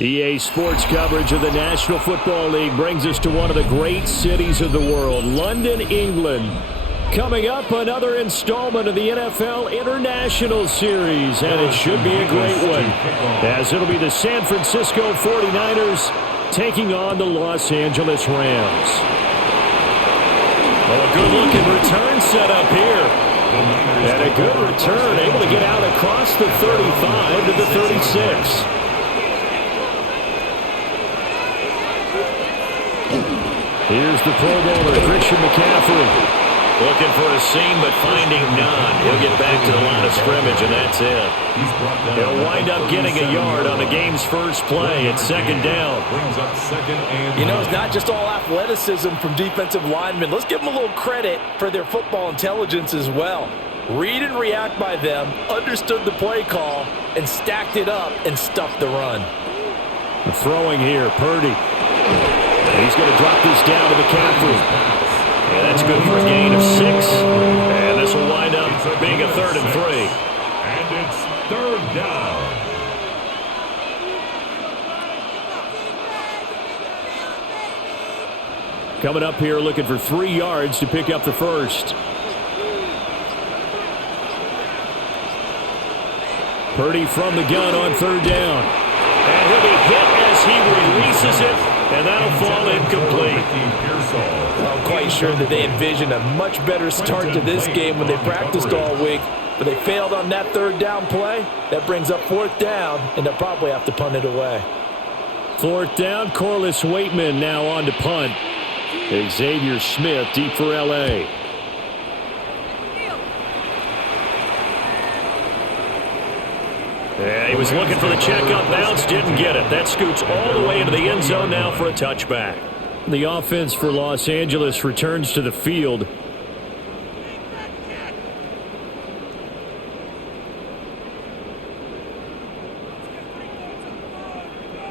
EA Sports coverage of the National Football League brings us to one of the great cities of the world, London, England. Coming up, another installment of the NFL International Series, and it should be a great one, as it'll be the San Francisco 49ers taking on the Los Angeles Rams. Oh, a good-looking return set up here. And a good return, able to get out across the 35 to the 36. Here's the Pro Bowler, Christian McCaffrey. Looking for a seam, but finding none. He'll get back to the line of scrimmage, and that's it. He'll wind up getting a yard on the game's first play. It's second down. You know, it's not just all athleticism from defensive linemen. Let's give them a little credit for their football intelligence as well. Read and react by them, understood the play call, and stacked it up and stuffed the run. The throwing here, Purdy. He's going to drop this down to McCaffrey. Yeah, that's good for a gain of 6. And this will wind up being a 3rd and 3. And it's 3rd down. Coming up here looking for 3 yards to pick up the first. Purdy from the gun on 3rd down. And he'll be hit as he releases it. And that'll fall incomplete. Well, I'm quite sure that they envisioned a much better start to this game when they practiced all week. But they failed on that 3rd down play. That brings up 4th down, and they'll probably have to punt it away. 4th down, Corliss Waitman now on to punt. Xavier Smith deep for L.A. Yeah, he was looking for the check-up bounce, didn't get it. That scoots all the way into the end zone now for a touchback. The offense for Los Angeles returns to the field.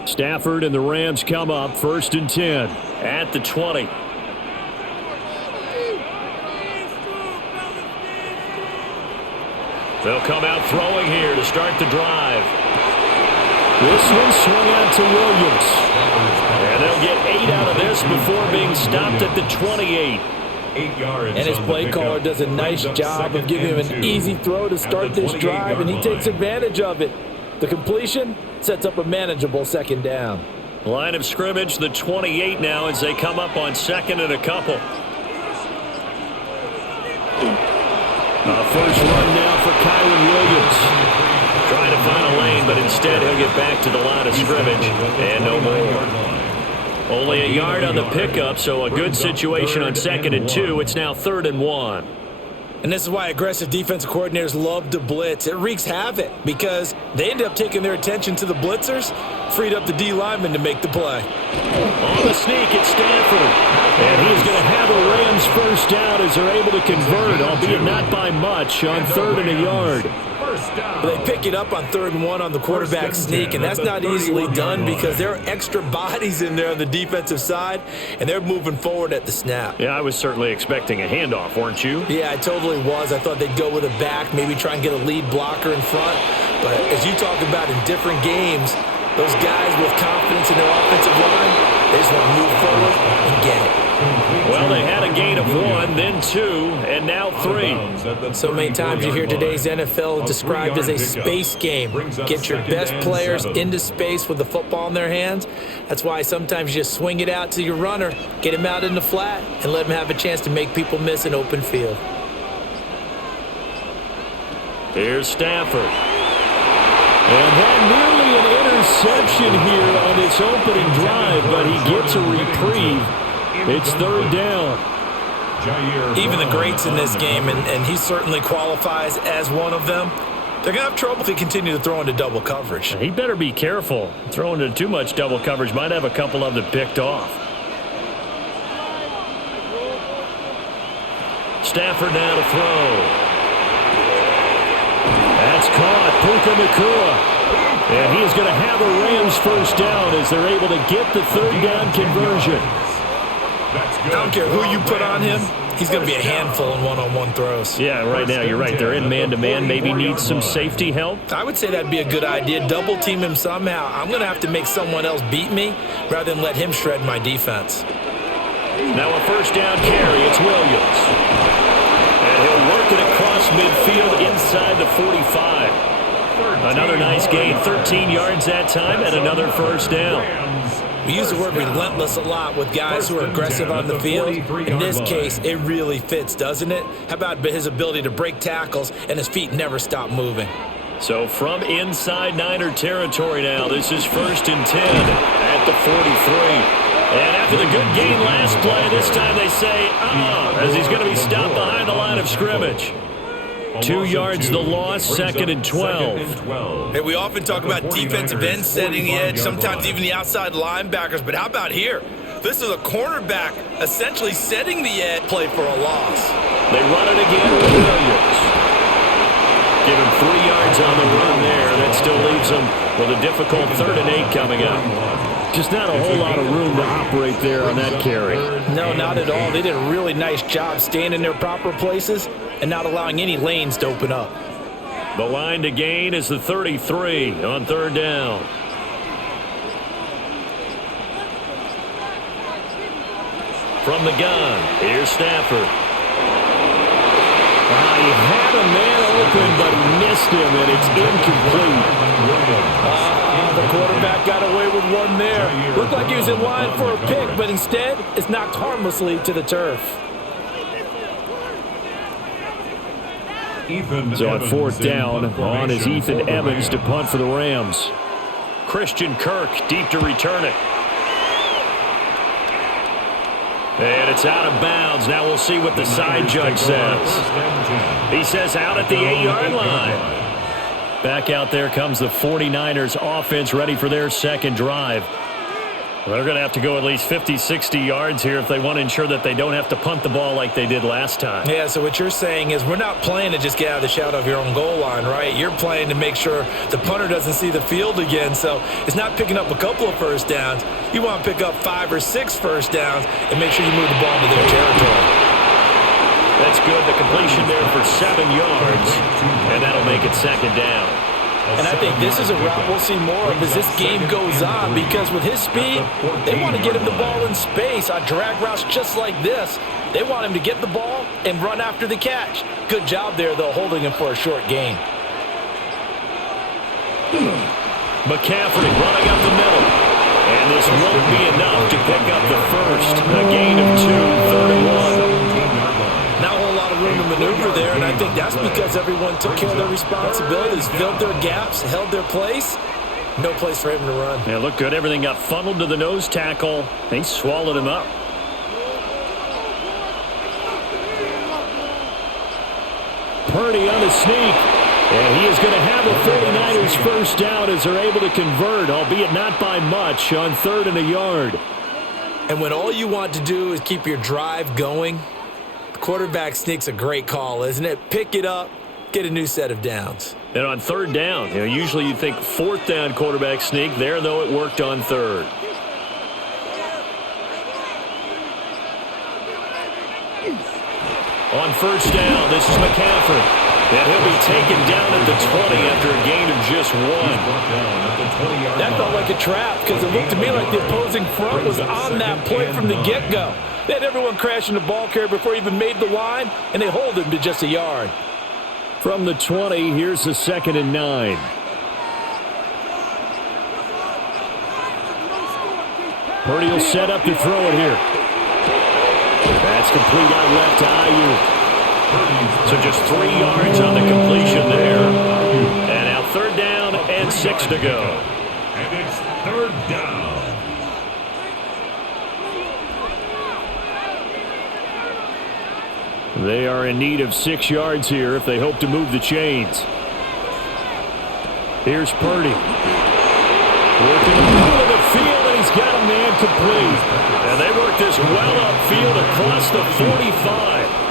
Stafford and the Rams come up 1st and 10 at the 20. They'll come out throwing here to start the drive. This one swung out to Williams. And they'll get 8 out of this before being stopped at the 28. 8 yards. And his play caller does a nice job of giving him an easy throw to start this drive, and he takes advantage of it. The completion sets up a manageable 2nd down. Line of scrimmage, the 28 now as they come up on 2nd and a couple. First run now for Kyron Williams. Trying to find a lane, but instead he'll get back to the line of scrimmage. And no more. Only a yard on the pickup, so a good situation on 2nd and 2. It's now 3rd and 1. And this is why aggressive defensive coordinators love to blitz. It wreaks havoc because they end up taking their attention to the blitzers, freed up the D lineman to make the play. On the sneak, it's Stafford. And he's going to have a Rams first down as they're able to convert, albeit not by much, on 3rd and a yard. They pick it up on 3rd and 1 on the quarterback sneak, and that's not easily done because there are extra bodies in there on the defensive side, and they're moving forward at the snap. Yeah, I was certainly expecting a handoff, weren't you? Yeah, I totally was. I thought they'd go with a back, maybe try and get a lead blocker in front. But as you talk about in different games, those guys with confidence in their offensive line, they just want to move forward and get it. Well, they had a gain of 1, then 2, and now 3. So many times you hear today's NFL described as a space game. Get your best players into space with the football in their hands. That's why sometimes you just swing it out to your runner, get him out in the flat, and let him have a chance to make people miss an open field. Here's Stafford. And had nearly an interception here on this opening drive, but he gets a reprieve. It's 3rd down. Even the greats in this game, and he certainly qualifies as one of them, they're going to have trouble if they continue to throw into double coverage. He better be careful. Throwing into too much double coverage might have a couple of them picked off. Stafford now to throw. That's caught. Puka Nacua. And he is going to have a Rams first down as they're able to get the 3rd down conversion. I don't care who you put on him. He's going to be a handful in one-on-one throws. Yeah, right now you're right. They're in man-to-man. Maybe needs some safety help. I would say that'd be a good idea. Double team him somehow. I'm going to have to make someone else beat me rather than let him shred my defense. Now a first down carry. It's Williams. And he'll work it across midfield inside the 45. Another nice gain. 13 yards that time and another first down. We use the word relentless a lot with guys who are aggressive on the field. In this case, it really fits, doesn't it? How about his ability to break tackles and his feet never stop moving? So from inside Niner territory now, this is 1st and 10 at the 43. And after the good gain last play, this time they say, as he's going to be stopped behind the line of scrimmage. 2 yards the loss, 2nd and 12. Hey, we often talk about defensive ends setting the edge, sometimes even the outside linebackers, but how about here? This is a cornerback essentially setting the edge, play for a loss. They run it again with Williams. Give him 3 yards on the run there. That still leaves him with a difficult 3rd and 8 coming up. Just not a whole lot of room to operate there on that carry. No, not at all. They did a really nice job staying in their proper places and not allowing any lanes to open up. The line to gain is the 33 on 3rd down. From the gun, here's Stafford. He had a man open, but he missed him, and it's incomplete. The quarterback got away with one there. Looked like he was in line for a pick, but instead, it's knocked harmlessly to the turf. So on 4th down, on is Ethan Evans to punt for the Rams. Christian Kirk deep to return it. And it's out of bounds. Now we'll see what the side judge says. He says out at the 8-yard line. Back out there comes the 49ers offense ready for their second drive. They're going to have to go at least 50, 60 yards here if they want to ensure that they don't have to punt the ball like they did last time. Yeah, so what you're saying is we're not playing to just get out of the shadow of your own goal line, right? You're playing to make sure the punter doesn't see the field again. So it's not picking up a couple of first downs. You want to pick up 5 or 6 first downs and make sure you move the ball into their territory. That's good. The completion there for 7 yards, and that'll make it 2nd down. And I think this is a route we'll see more of as this game goes on, because with his speed, they want to get him the ball in space on drag routes just like this. They want him to get the ball and run after the catch. Good job there, though, holding him for a short gain. McCaffrey running up the middle. And this won't be enough to pick up the first. A gain of 2, 3rd and 1. Not a whole lot of room to maneuver there, and I think that's because everyone took care of their responsibilities, filled their gaps, held their place. No place for him to run. Yeah, looked good. Everything got funneled to the nose tackle. They swallowed him up. Purdy on the sneak. And he is going to have a 49ers first down as they're able to convert, albeit not by much, on 3rd and a yard. And when all you want to do is keep your drive going, quarterback sneak's a great call, isn't it? Pick it up, get a new set of downs. And on 3rd down, usually you think 4th down quarterback sneak. There, though, it worked on 3rd. On 1st down, this is McCaffrey. And he'll be taken down at the 20 after a gain of just 1. That felt like a trap because it looked to me like the opposing front was on that play from the get-go. They had everyone crashing the ball carrier before he even made the line, and they hold him to just a yard. From the 20, here's the 2nd and 9. Purdy will set up to throw it here. That's complete out left to Ayuk. So just 3 yards on the completion there. And now 3rd down and 6 to go. And it's 3rd down. They are in need of 6 yards here if they hope to move the chains. Here's Purdy. Working the middle of the field, and he's got a man complete. And they work this well upfield across the 45.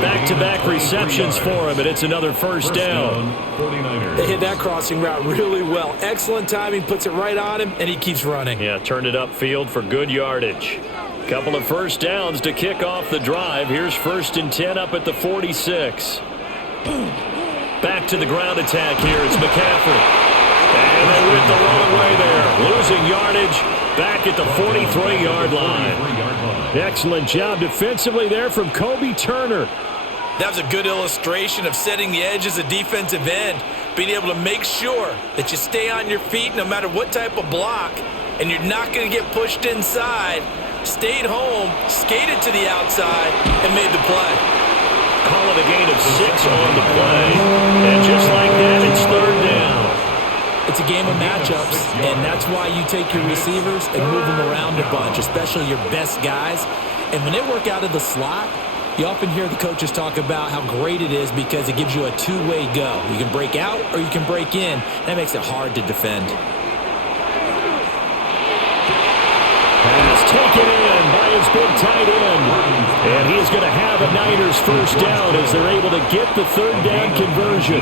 Back-to-back receptions for him, and it's another first down. They hit that crossing route really well. Excellent timing, puts it right on him, and he keeps running. Yeah, turned it upfield for good yardage. Couple of first downs to kick off the drive. Here's 1st and 10 up at the 46. Back to the ground attack here. It's McCaffrey. And they went the wrong way there. Losing yardage back at the 43-yard line. Excellent job defensively there from Kobe Turner. That was a good illustration of setting the edge as a defensive end, being able to make sure that you stay on your feet no matter what type of block, and you're not going to get pushed inside. Stayed home, skated to the outside, and made the play. Call it a gain of 6 on the play. And just like that, it's 3rd down. It's a game of matchups, and that's why you take your receivers and move them around a bunch, especially your best guys. And when they work out of the slot, you often hear the coaches talk about how great it is because it gives you a two-way go. You can break out or you can break in. That makes it hard to defend. Pass taken in by his big tight end. And he's going to have a Niners first down as they're able to get the 3rd down conversion.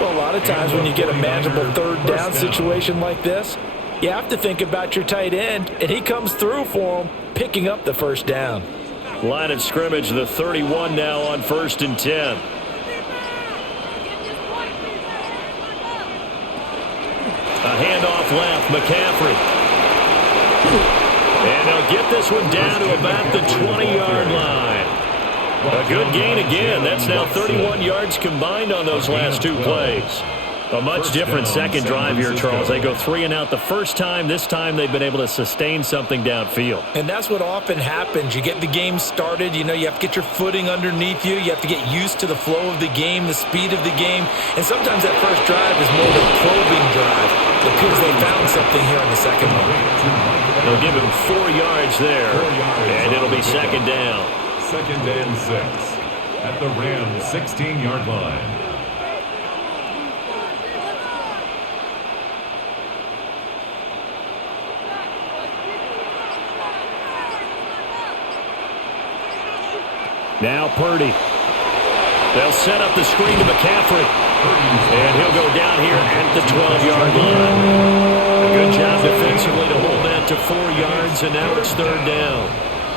Well, a lot of times when you get a manageable 3rd down situation like this, you have to think about your tight end, and he comes through for him, picking up the first down. Line of scrimmage, the 31 now on 1st and 10. A handoff left, McCaffrey. And they'll get this one down to about the 20-yard line. A good gain again. That's now 31 yards combined on those last 2 plays. A much different second drive here, Charles. They go 3 and out the first time. This time they've been able to sustain something downfield. And that's what often happens. You get the game started. You know, you have to get your footing underneath you. You have to get used to the flow of the game, the speed of the game. And sometimes that first drive is more of a probing drive. It appears they found something here on the second one. They'll give him 4 yards there, and it'll be 2nd down. 2nd and 6 at the Rams' 16-yard line. Now Purdy. They'll set up the screen to McCaffrey. And he'll go down here at the 12-yard line. A good job defensively to hold that to 4 yards, and now it's 3rd down.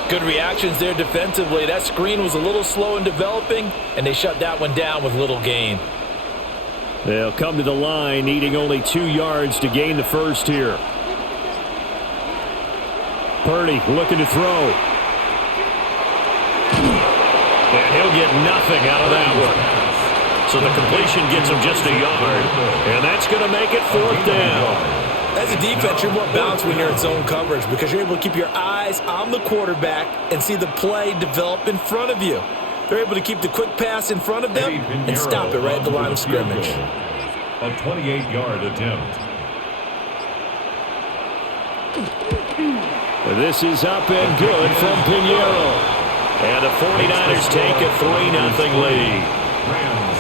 Good reactions there defensively. That screen was a little slow in developing, and they shut that one down with little gain. They'll come to the line, needing only 2 yards to gain the first here. Purdy looking to throw. And he'll get nothing out of that one. So the completion gets him just a yard. And that's going to make it 4th down. As a defense, you're more balanced when you're in zone coverage because you're able to keep your eyes on the quarterback and see the play develop in front of you. They're able to keep the quick pass in front of them and stop it right at the line of scrimmage. A 28-yard attempt. This is up and good from Pinheiro. And the 49ers take a 3-0 lead.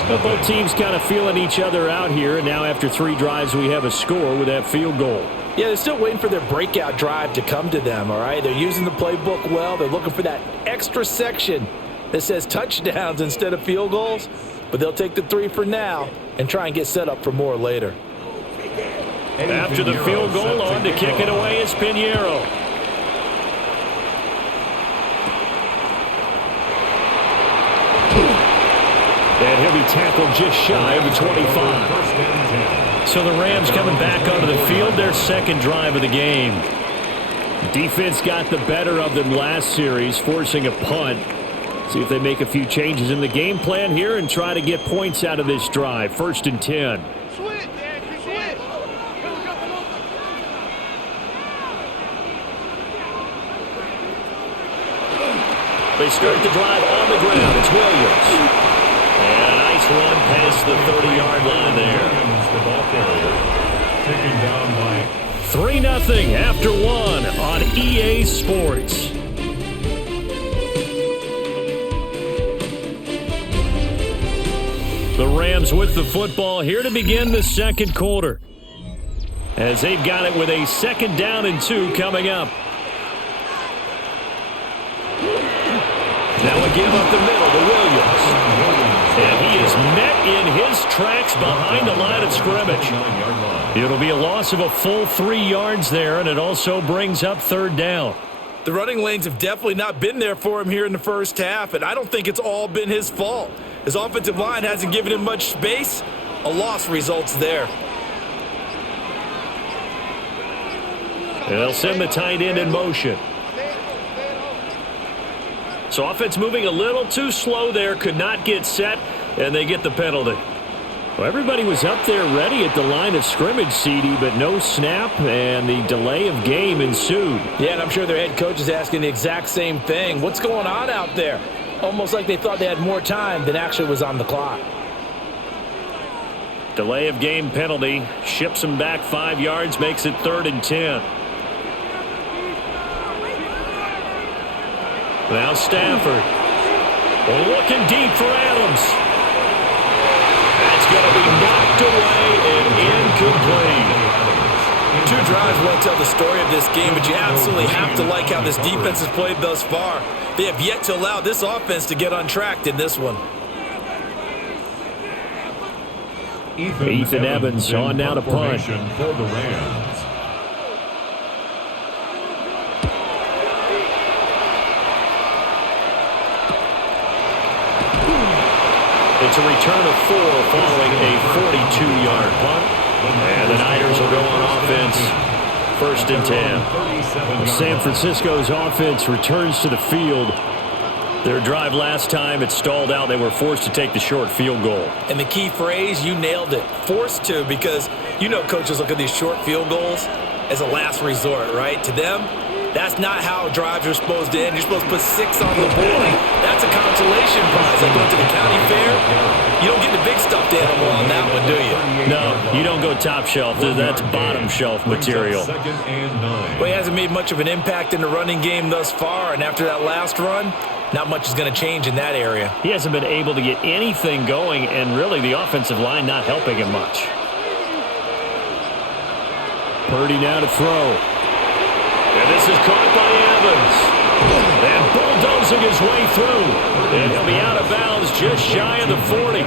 But both teams kind of feeling each other out here. And now after 3 drives, we have a score with that field goal. Yeah, they're still waiting for their breakout drive to come to them, all right? They're using the playbook well. They're looking for that extra section that says touchdowns instead of field goals. But they'll take the 3 for now and try and get set up for more later. After the field goal, on to kick it away is Pinheiro. And he'll be tackled just shy of the 25. So the Rams coming back onto the field, their 2nd drive of the game. Defense got the better of them last series, forcing a punt. See if they make a few changes in the game plan here and try to get points out of this drive. 1st and 10. They start the drive on the ground. It's Williams. And a nice run past the 30-yard line there. The ball carrier taken down by 3-0 after 1 on EA Sports. The Rams with the football here to begin the 2nd quarter. As they've got it with a 2nd down and 2 coming up. Now a give up the middle to Williams. And he is met in his tracks behind the line of scrimmage. It'll be a loss of a full 3 yards there, and it also brings up 3rd down. The running lanes have definitely not been there for him here in the first half, and I don't think it's all been his fault. His offensive line hasn't given him much space. A loss results there. They'll send the tight end in motion. So offense moving a little too slow there, could not get set, and they get the penalty. Well, everybody was up there ready at the line of scrimmage, CD, but no snap, and the delay of game ensued. Yeah, and I'm sure their head coach is asking the exact same thing. What's going on out there? Almost like they thought they had more time than actually was on the clock. Delay of game penalty ships them back 5 yards, makes it 3rd and 10. Now Stafford. Looking deep for Adams. That's going to be knocked away and incomplete. 2 drives won't tell the story of this game, but you absolutely have to like how this defense has played thus far. They have yet to allow this offense to get untracked in this one. Ethan Evans on now to punt. For the Rams. It's a return of 4 following a 42-yard punt. And the Niners will go on offense. 1st and 10. San Francisco's offense returns to the field. Their drive last time, it stalled out. They were forced to take the short field goal. And the key phrase, you nailed it. Forced to, because you know coaches look at these short field goals as a last resort, right? To them, that's not how drives are supposed to end. You're supposed to put 6 on the board. That's a consolation prize. Like going to the county fair, you don't get the big stuffed animal on that one, do you? No, you don't go top shelf. That's bottom shelf material. Well, he hasn't made much of an impact in the running game thus far, and after that last run, not much is going to change in that area. He hasn't been able to get anything going, and really the offensive line not helping him much. Purdy now to throw. And this is caught by Evans. And bulldozing his way through. And he'll be out of bounds just shy of the 40.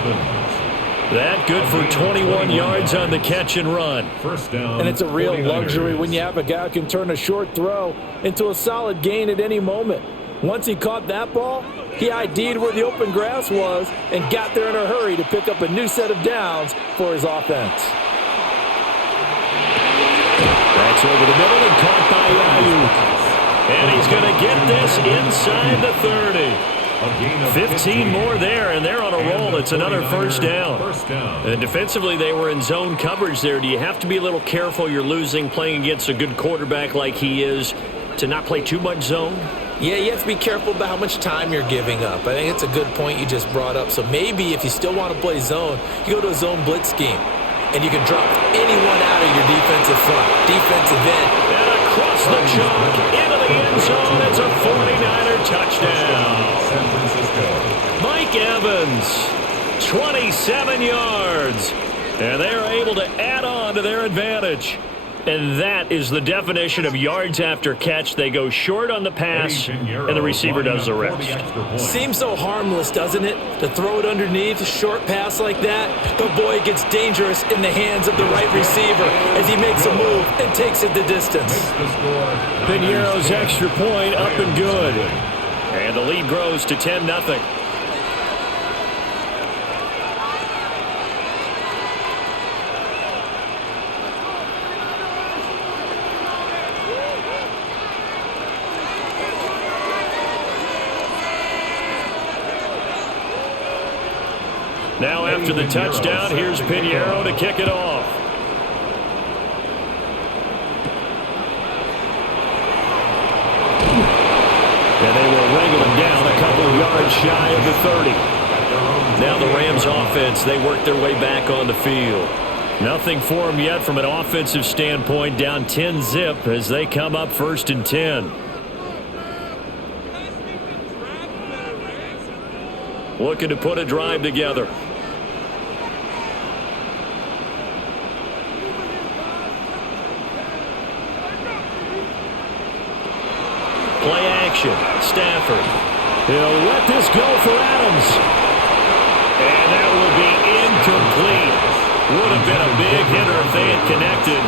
That good for 21 yards on the catch and run. First down. And it's a real luxury when you have a guy who can turn a short throw into a solid gain at any moment. Once he caught that ball, he ID'd where the open grass was and got there in a hurry to pick up a new set of downs for his offense. That's over the middle and caught by Ayuk. And he's going to get this inside the 30. 15 more there, and they're on a roll. It's another first down. And defensively, they were in zone coverage there. Do you have to be a little careful? You're losing, playing against a good quarterback like he is, to not play too much zone? Yeah, you have to be careful about how much time you're giving up. I think it's a good point you just brought up. So maybe if you still want to play zone, you go to a zone blitz scheme, and you can drop anyone out of your defensive front, defensive end. And across the chalk, into the end zone, it's a 49er touchdown. San Francisco. Mike Evans, 27 yards. And they're able to add on to their advantage. And that is the definition of yards after catch. They go short on the pass, and the receiver does the rest. Seems so harmless, doesn't it? To throw it underneath, a short pass like that. But boy, it gets dangerous in the hands of the right receiver as he makes a move and takes it the distance. Piñeiro's extra point up and good. And the lead grows to 10-0. Now after the touchdown, here's Piñeiro to kick it off. And they will wrangle him down a couple of yards shy of the 30. Now the Rams offense, they work their way back on the field. Nothing for them yet from an offensive standpoint, down 10-zip as they come up 1st and 10. Looking to put a drive together. Play action. Stafford. He'll let this go for Adams. And that will be incomplete. Would have been a big hitter if they had connected.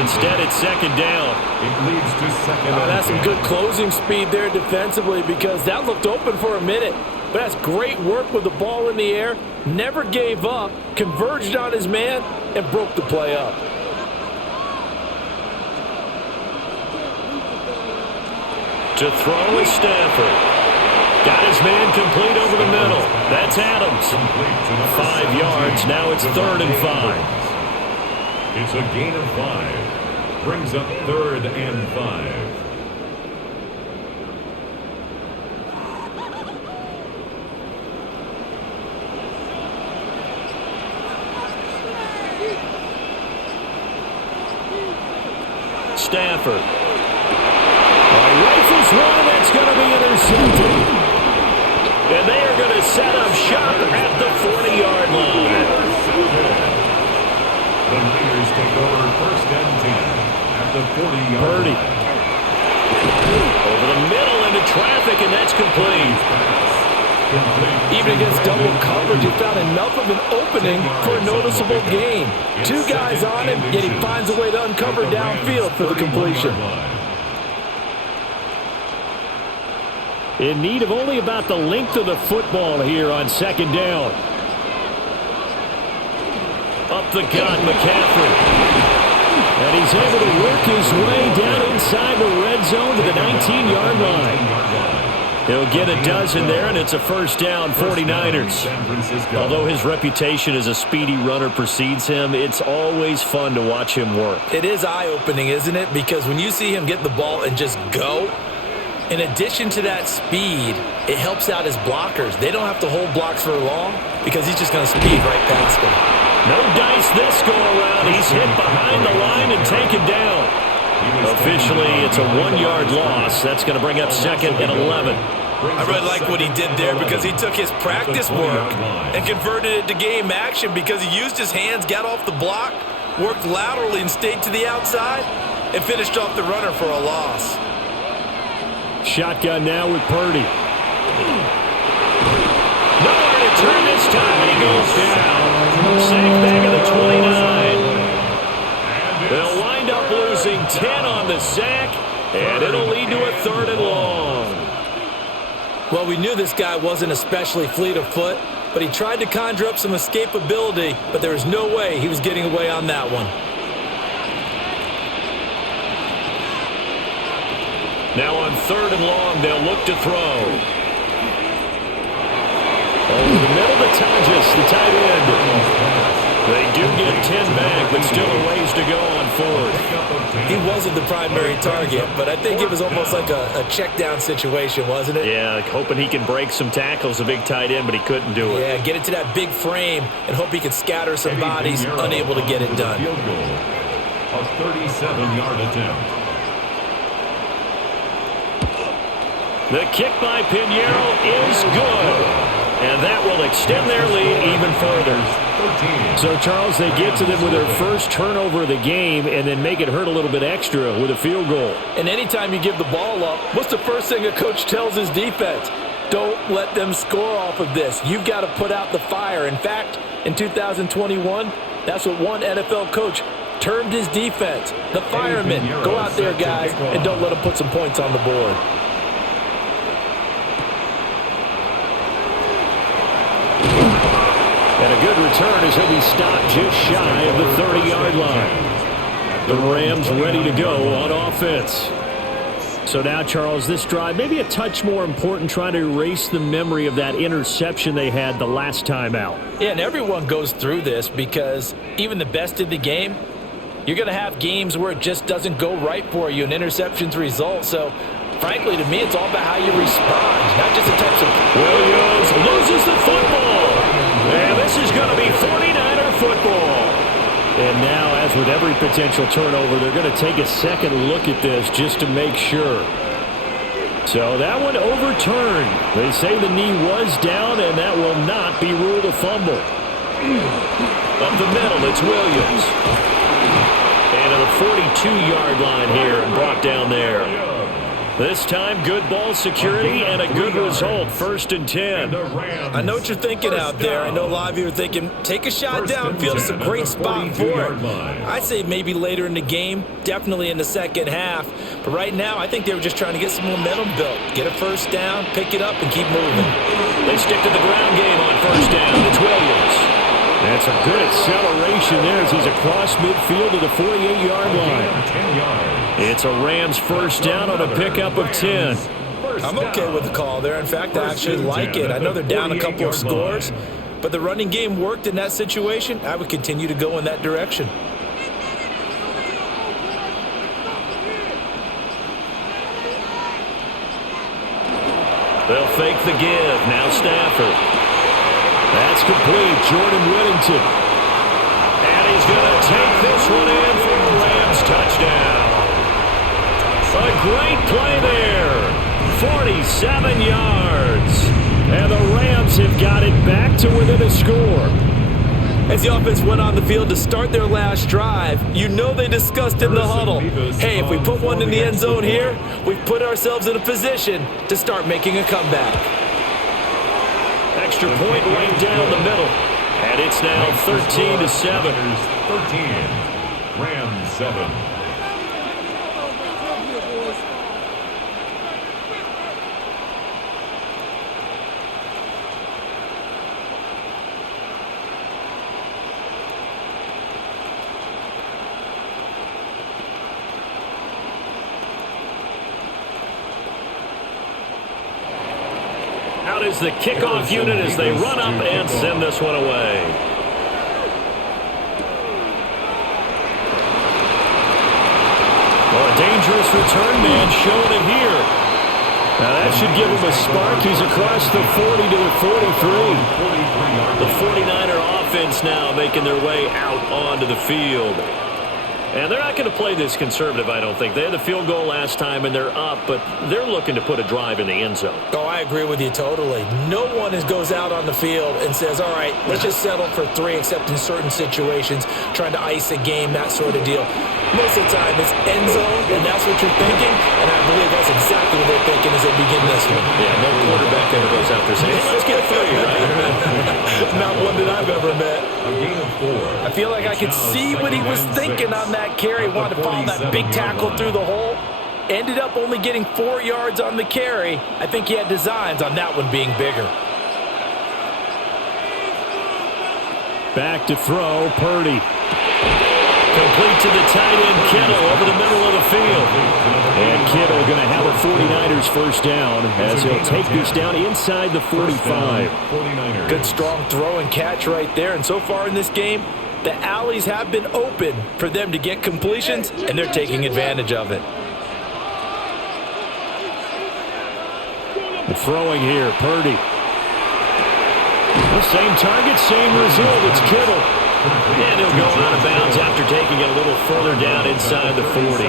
Instead, it's second down. It leads to second and That's some 10. good closing speed there defensively because that looked open for a minute. But that's great work with the ball in the air. Never gave up, converged on his man, and broke the play up. To throw is Stafford. Got his man complete over the middle. That's Adams. 5 yards. Now it's 3rd and 5. It's a gain of 5. Brings up 3rd and 5. Stafford. Rifles one. That's going to be intercepted. And they are going to set up shop at the 40-yard line. The Raiders take over 1st and 10 at the 40-yard Purdy. line. Over the middle into traffic, and that's complete. Even against double coverage, he found enough of an opening for a noticeable gain. 2 guys on him, yet he finds a way to uncover downfield for the completion. In need of only about the length of the football here on 2nd down. Up the gut, McCaffrey. And he's able to work his way down inside the red zone to the 19-yard line. He'll get a dozen there, and it's a 1st down, 49ers. Although his reputation as a speedy runner precedes him, it's always fun to watch him work. It is eye-opening, isn't it? Because when you see him get the ball and just go, in addition to that speed, it helps out his blockers. They don't have to hold blocks for long because he's just going to speed right past them. No dice this go-around. He's hit behind the line and taken down. Officially, it's a 1-yard loss. That's going to bring up 2nd and 11. I really like what he did there because he took his practice work and converted it to game action because he used his hands, got off the block, worked laterally and stayed to the outside, and finished off the runner for a loss. Shotgun now with Purdy. Nowhere to turn this time, and he goes down. Sack back at the 29. They'll wind up losing 10 on the sack, and it'll lead to a 3rd and long. Well, we knew this guy wasn't especially fleet of foot, but he tried to conjure up some escapability, but there was no way he was getting away on that one. Now on 3rd and long, they'll look to throw. Over the middle to Tajas, the tight end. They do get 10 back, but still a ways to go on 4th. He wasn't the primary target, but I think it was almost like a check-down situation, wasn't it? Yeah, hoping he can break some tackles, a big tight end, but he couldn't do it. Yeah, get it to that big frame and hope he can scatter some bodies, unable to get it done. A 37-yard attempt. The kick by Pinheiro is good. And that will extend their lead even further. So, Charles, they get to them with their first turnover of the game and then make it hurt a little bit extra with a field goal. And anytime you give the ball up, what's the first thing a coach tells his defense? Don't let them score off of this. You've got to put out the fire. In fact, in 2021, that's what one NFL coach termed his defense. The firemen. Go out there, guys, and don't let them put some points on the board. And a good return as he'll be stopped just shy of the 30-yard line. The Rams ready to go on offense. So now, Charles, this drive, maybe a touch more important, trying to erase the memory of that interception they had the last time out. Yeah, and everyone goes through this because even the best in the game, you're going to have games where it just doesn't go right for you, and interceptions result. So, frankly, to me, it's all about how you respond, not just the types of... Williams loses the football. And this is going to be 49er football. And now, as with every potential turnover, they're going to take a second look at this just to make sure. So that one overturned. They say the knee was down, and that will not be ruled a fumble. Up the middle, it's Williams. And to the 42-yard line here and brought down there. This time, good ball security and a good result. 1st and 10. I know what you're thinking out there. I know a lot of you are thinking, take a shot downfield. It's a great spot for it. I'd say maybe later in the game, definitely in the second half. But right now, I think they were just trying to get some momentum built. Get a first down, pick it up, and keep moving. They stick to the ground game on 1st down. It's Williams. That's a good acceleration there as he's across midfield to the 48-yard line. 10 yards. It's a Rams 1st down on a pickup of 10. I'm okay with the call there. In fact, I actually like it. I know they're down a couple of scores, but the running game worked in that situation. I would continue to go in that direction. They'll fake the give. Now Stafford. That's complete. Jordan Whittington. And he's going to take this one in for a Rams touchdown. A great play there. 47 yards. And the Rams have got it back to within a score. As the offense went on the field to start their last drive, you know they discussed in the huddle, hey, if we put one in the end zone here, we've put ourselves in a position to start making a comeback. Extra point right down the middle. And it's now 13-7. 13. Rams 7. Out is the kickoff unit as they run up and send this one away. Well, a dangerous return man showing it here. Now that should give him a spark. He's across the 40 to the 43. The 49er offense now making their way out onto the field. And they're not going to play this conservative, I don't think. They had the field goal last time, and they're up, but they're looking to put a drive in the end zone. Oh, I agree with you totally. No one goes out on the field and says, all right, let's just settle for 3, except in certain situations, trying to ice a game, that sort of deal. Most of the time, it's end zone, and that's what you're thinking, and I believe that's exactly what they're thinking as they begin this one. Yeah, no quarterback ever goes out there saying, hey, let's get 3, right? Not one that I've ever met. A gain of 4. I feel like I could see what he was thinking on that carry. Wanted to follow that big tackle through the hole. Ended up only getting 4 yards on the carry. I think he had designs on that one being bigger. Back to throw, Purdy. Complete to the tight end, Kittle, over the middle of the field. And Kittle going to have a 49ers first down as he'll take this down inside the 45. Good strong throw and catch right there. And so far in this game, the alleys have been open for them to get completions, and they're taking advantage of it. Throwing here, Purdy. The same target, same result. It's Kittle. And he'll go out of bounds after taking it a little further down inside the 40.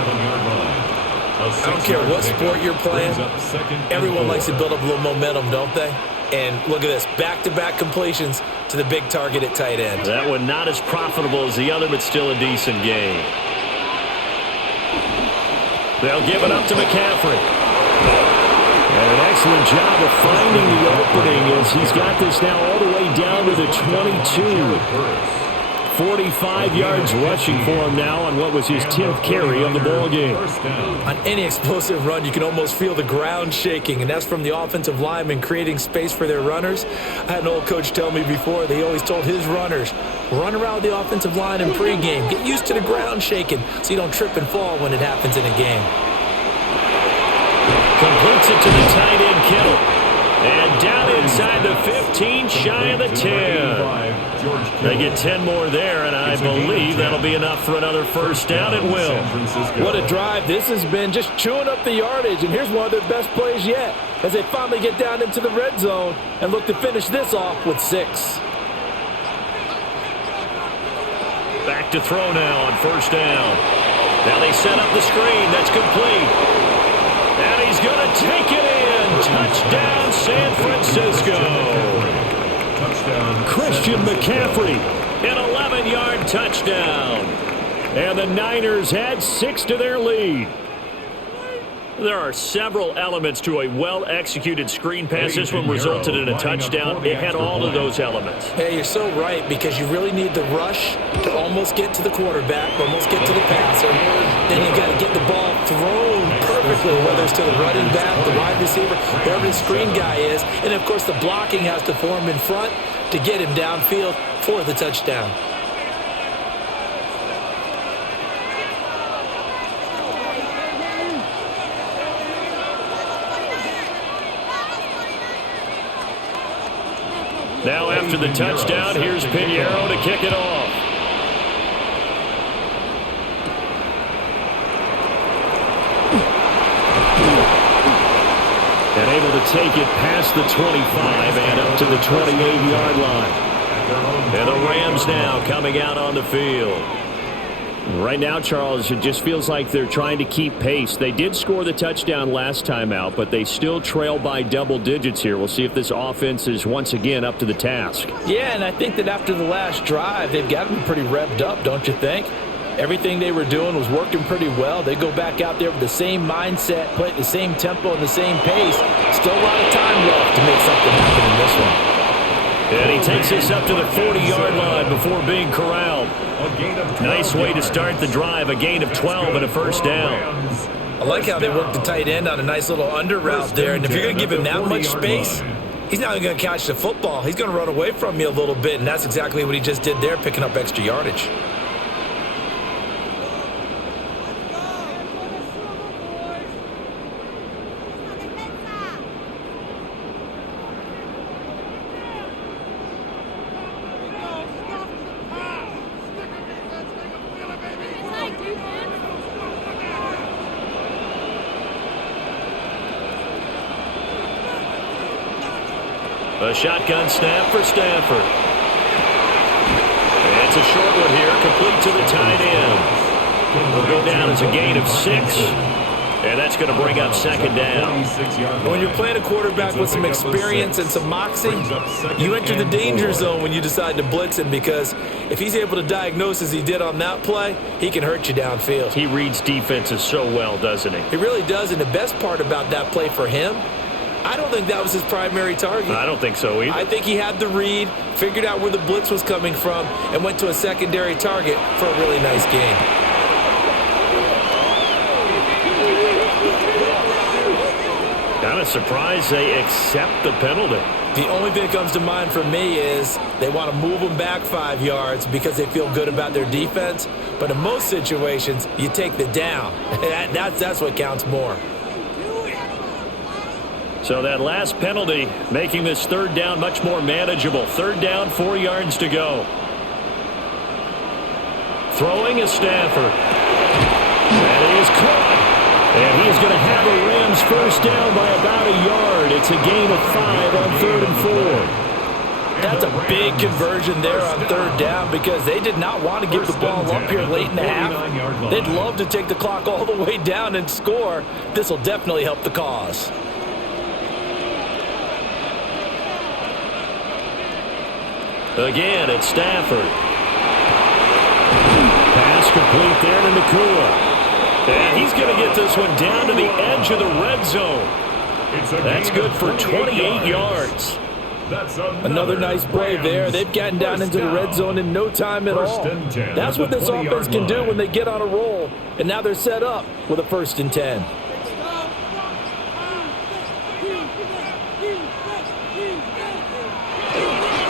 I don't care what sport you're playing. Everyone likes to build up a little momentum, don't they? And look at this, back-to-back completions to the big target at tight end. That one not as profitable as the other, but still a decent game. They'll give it up to McCaffrey. And an excellent job of finding the opening as he's got this now all the way down to the 22. 45 yards rushing for him now on what was his 10th carry of the ballgame. On any explosive run, you can almost feel the ground shaking, and that's from the offensive linemen creating space for their runners. I had an old coach tell me before, they always told his runners, run around the offensive line in pregame. Get used to the ground shaking so you don't trip and fall when it happens in a game. Completes it to the tight end, Kittle. And down inside the 15, shy of the 10. They get 10 more there, and I believe that'll be enough for another first down. It will. What a drive this has been, just chewing up the yardage. And here's one of their best plays yet as they finally get down into the red zone and look to finish this off with 6. Back to throw now on first down. Now they set up the screen. That's complete. And he's going to take it in. Touchdown, San Francisco. Touchdown. Christian McCaffrey, an 11-yard touchdown. And the Niners add 6 to their lead. There are several elements to a well-executed screen pass. This one resulted in a touchdown. It had all of those elements. Hey, you're so right, because you really need the rush to almost get to the quarterback, almost get to the passer. Then you got to get the ball thrown perfectly, whether it's to the running back, the wide receiver, whoever the screen guy is. And, of course, the blocking has to form in front to get him downfield for the touchdown. Now after the touchdown, here's Pinheiro to kick it off. And able to take it past the 25 and up to the 28-yard line. And the Rams now coming out on the field. Right now, Charles, it just feels like they're trying to keep pace. They did score the touchdown last time out, but they still trail by double digits here. We'll see if this offense is once again up to the task. Yeah, and I think that after the last drive, they've got to be pretty revved up, don't you think? Everything they were doing was working pretty well. They go back out there with the same mindset, play at the same tempo and the same pace. Still a lot of time left to make something happen in this one. And he takes us up to the 40-yard line before being corralled. Nice way to start the drive, a gain of 12 and a first down. I like how they work the tight end on a nice little under route there. And if you're going to give him that much space, he's not even going to catch the football. He's going to run away from you a little bit, and that's exactly what he just did there, picking up extra yardage. A shotgun snap for Stafford. It's a short one here, complete to the tight end. Will go down as a gain of 6. And that's going to bring up second down. When you're playing a quarterback with some experience and some moxie, you enter the danger zone when you decide to blitz him, because if he's able to diagnose as he did on that play, he can hurt you downfield. He reads defenses so well, doesn't he? He really does, and the best part about that play for him, I don't think that was his primary target. I don't think so either. I think he had the read, figured out where the blitz was coming from, and went to a secondary target for a really nice gain. Kind of surprised they accept the penalty. The only thing that comes to mind for me is they want to move them back 5 yards because they feel good about their defense. But in most situations, you take the down. That's what counts more. So that last penalty making this third down much more manageable. Third down, 4 yards to go. Throwing is Stafford. That is caught. And he's going to have a Rams first down by about a yard. It's a gain of 5 on 3rd and 4. That's a big conversion there on third down, because they did not want to give the ball up here late in the half. They'd love to take the clock all the way down and score. This will definitely help the cause. Again, it's Stafford. Pass complete there to Nakua. And he's going to get this one down to the edge of the red zone. That's good for 28 yards. Another nice play there. They've gotten down into the red zone in no time at all. That's what this offense can do when they get on a roll. And now they're set up with a 1st and 10.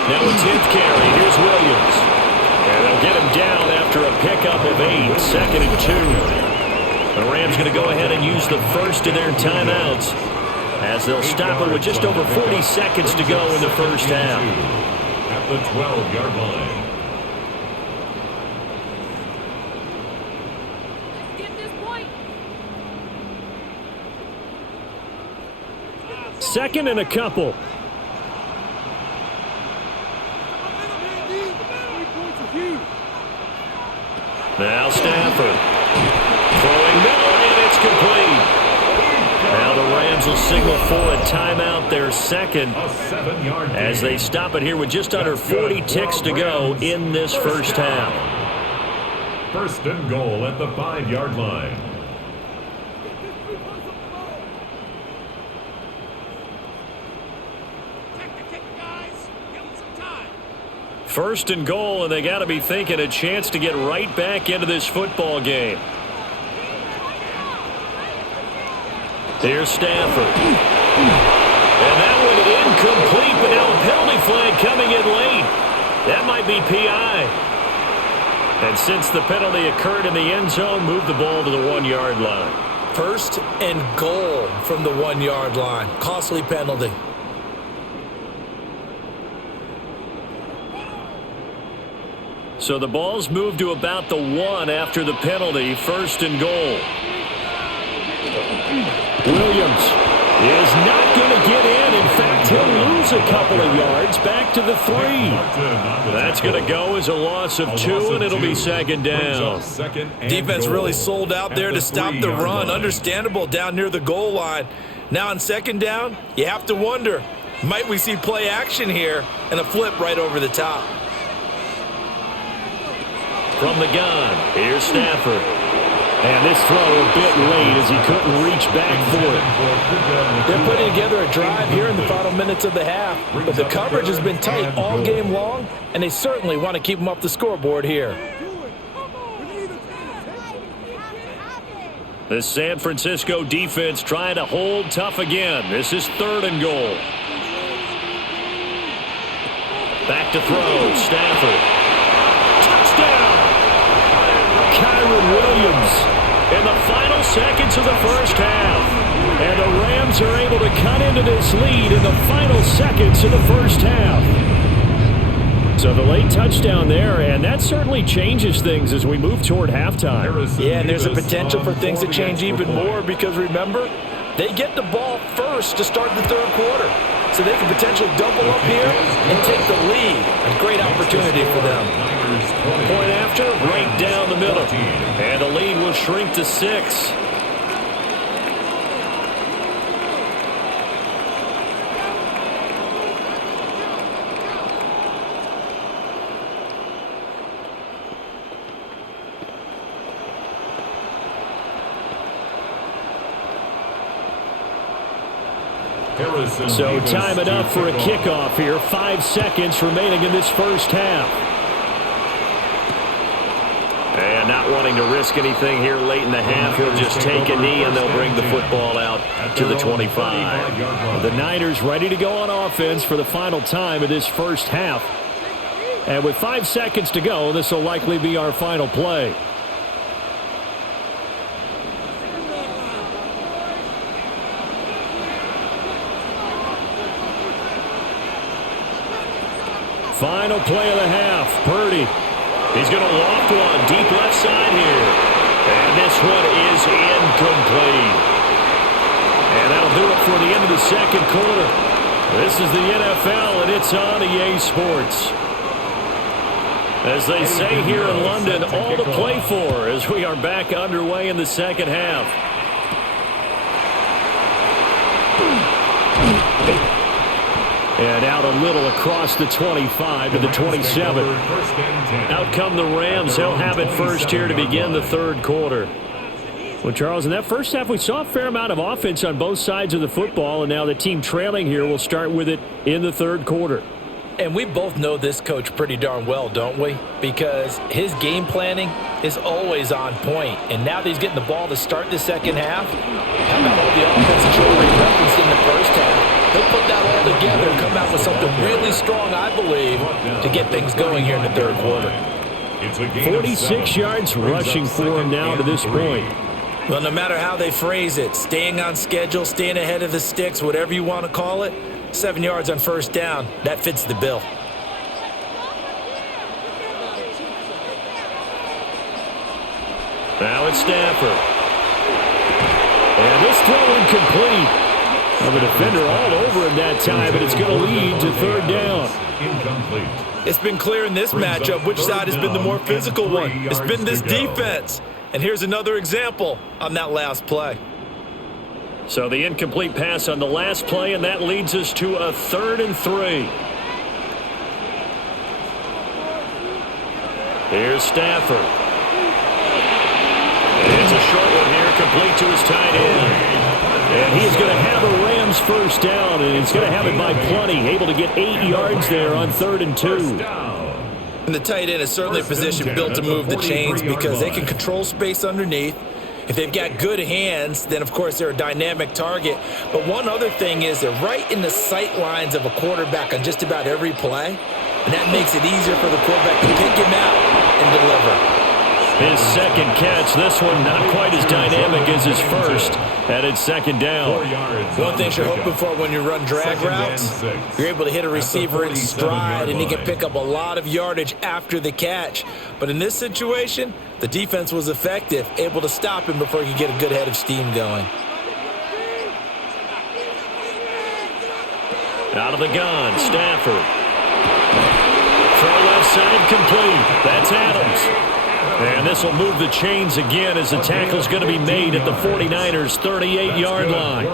Now a 10th carry. Here's Williams. And they'll get him down after a pickup of 8. 2nd and 2. The Rams going to go ahead and use the first of their timeouts, as they'll stop it with just over 40 seconds to go in the first half. At the 12-yard line. Get this point. 2nd and a couple. Now Stafford. Throwing middle, and it's complete. Now the Rams will signal for a timeout, their second, as they stop it here with just under 40 ticks to go in this first half. 1st and goal at the 5-yard line. First and goal, and they got to be thinking a chance to get right back into this football game. Here's Stafford. And that one incomplete, but now a penalty flag coming in late. That might be PI. And since the penalty occurred in the end zone, move the ball to the 1-yard line. First and goal from the 1-yard line. Costly penalty. So the ball's moved to about the 1 after the penalty. First and goal. Williams is not going to get in. In fact, he'll lose a couple of yards back to the 3. That's going to go as a loss of 2, and it'll be second down. Defense really sold out there to stop the run. Understandable down near the goal line. Now on second down, you have to wonder, might we see play action here and a flip right over the top? From the gun, here's Stafford. And this throw a bit late as he couldn't reach back for it. They're putting together a drive here in the final minutes of the half, but the coverage has been tight all game long, and they certainly want to keep them up the scoreboard here. The San Francisco defense trying to hold tough again. This is third and goal. Back to throw, Stafford. Touchdown! Kyron Williams in the final seconds of the first half. And the Rams are able to cut into this lead in the final seconds of the first half. So the late touchdown there, and that certainly changes things as we move toward halftime. Yeah, and there's a potential for things to change even more because, remember, they get the ball first to start the third quarter. So they can potentially double up here and take the lead. A great opportunity for them. Point after, right down the middle. And the lead will shrink to 6. So time enough for a kickoff here. 5 seconds remaining in this first half. And not wanting to risk anything here late in the half, he'll just take a knee and they'll bring the football out to the 25. The Niners ready to go on offense for the final time of this first half. And with 5 seconds to go, this will likely be our final play. Final play of the half. Purdy. He's going to loft one deep left side here. And this one is incomplete. And that'll do it for the end of the second quarter. This is the NFL, and it's on EA Sports. As they say here in London, all to play for as we are back underway in the second half. And out a little across the 25 to the 27. Out come the Rams. They'll have it first here to begin the third quarter. Well, Charles, in that first half, we saw a fair amount of offense on both sides of the football, and now the team trailing here will start with it in the third quarter. And we both know this coach pretty darn well, don't we? Because his game planning is always on point. And now that he's getting the ball to start the second half, how about all the offense that you already referenced in the first half? He'll put that all together and come out with something really strong, I believe, to get things going here in the third quarter. 46 yards rushing for him now to this point. Well, no matter how they phrase it, staying on schedule, staying ahead of the sticks, whatever you want to call it, 7 yards on first down, that fits the bill. Now it's Stafford. And this throw incomplete. Well, the defender all over him that time, but it's going to lead to third down. Incomplete. It's been clear in this matchup which side has been the more physical one. It's been this defense. And here's another example on that last play. So the incomplete pass on the last play, and that leads us to a 3rd and 3. Here's Stafford. It's a short one here, complete to his tight end. And he's going to have a Rams first down, and he's going to have it by plenty. Able to get 8 yards there on 3rd and 2. And the tight end is certainly a position built to move the chains because they can control space underneath. If they've got good hands, then, of course, they're a dynamic target. But one other thing is they're right in the sight lines of a quarterback on just about every play, and that makes it easier for the quarterback to pick him out and deliver. His second catch, this one not quite as dynamic as his first, and it's second down. One thing you're hoping for when you run drag routes, you're able to hit a receiver in stride, and he can pick up a lot of yardage after the catch. But in this situation, the defense was effective, able to stop him before he could get a good head of steam going. Out of the gun, Stafford. Throw left side complete. That's Adams. And this will move the chains again as the tackle's going to be made at the 49ers' 38-yard line.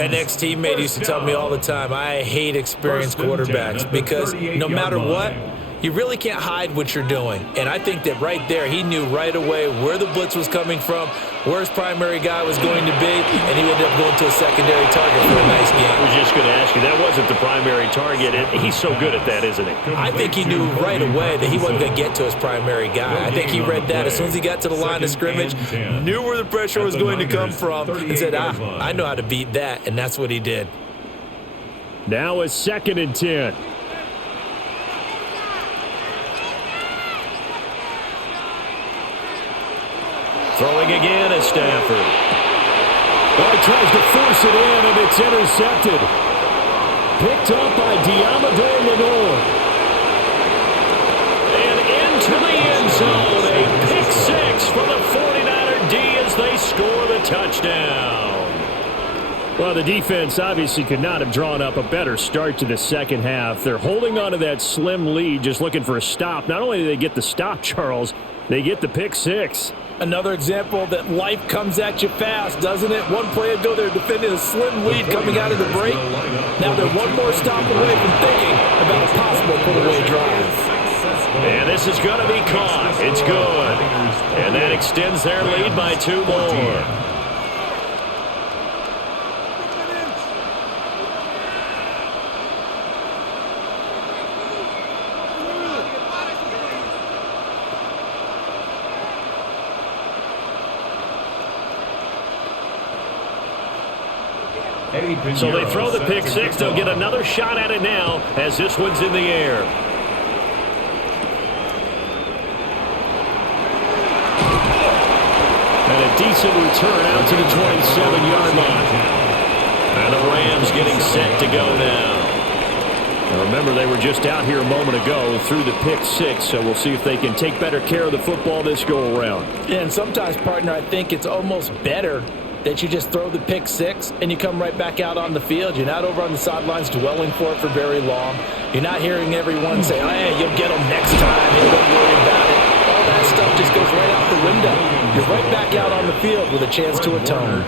An ex-teammate used to tell me all the time, I hate experienced quarterbacks because no matter what, you really can't hide what you're doing. And I think that right there, he knew right away where the blitz was coming from, where his primary guy was going to be, and he ended up going to a secondary target for a nice game. I was just going to ask you, that wasn't the primary target. He's so good at that, isn't he? I think he knew right away that he wasn't going to get to his primary guy. I think he read that as soon as he got to the line of scrimmage, knew where the pressure was going to come from, and said, I know how to beat that, and that's what he did. Now a 2nd and 10. Throwing again is Stafford. He tries to force it in, and it's intercepted. Picked up by Diamador Lenore. And into the end zone. A pick six for the 49er D as they score the touchdown. Well, the defense obviously could not have drawn up a better start to the second half. They're holding on to that slim lead, just looking for a stop. Not only do they get the stop, Charles, they get the pick six. Another example that life comes at you fast, doesn't it? One play ago, they're defending a slim lead coming out of the break. Now they're one more stop away from thinking about a possible put-away drive. And this is going to be caught. It's good. And that extends their lead by 2 more. So they throw the pick six. They'll get another shot at it now as this one's in the air. And a decent return out to the 27-yard line. And the Rams getting set to go now. Now remember, they were just out here a moment ago through the pick six, so we'll see if they can take better care of the football this go-around. Yeah, and sometimes, partner, I think it's almost better that you just throw the pick six and you come right back out on the field. You're not over on the sidelines dwelling for it for very long. You're not hearing everyone say, oh, hey, you'll get them next time. Hey, don't worry about it. All that stuff just goes right out the window. You're right back out on the field with a chance to atone.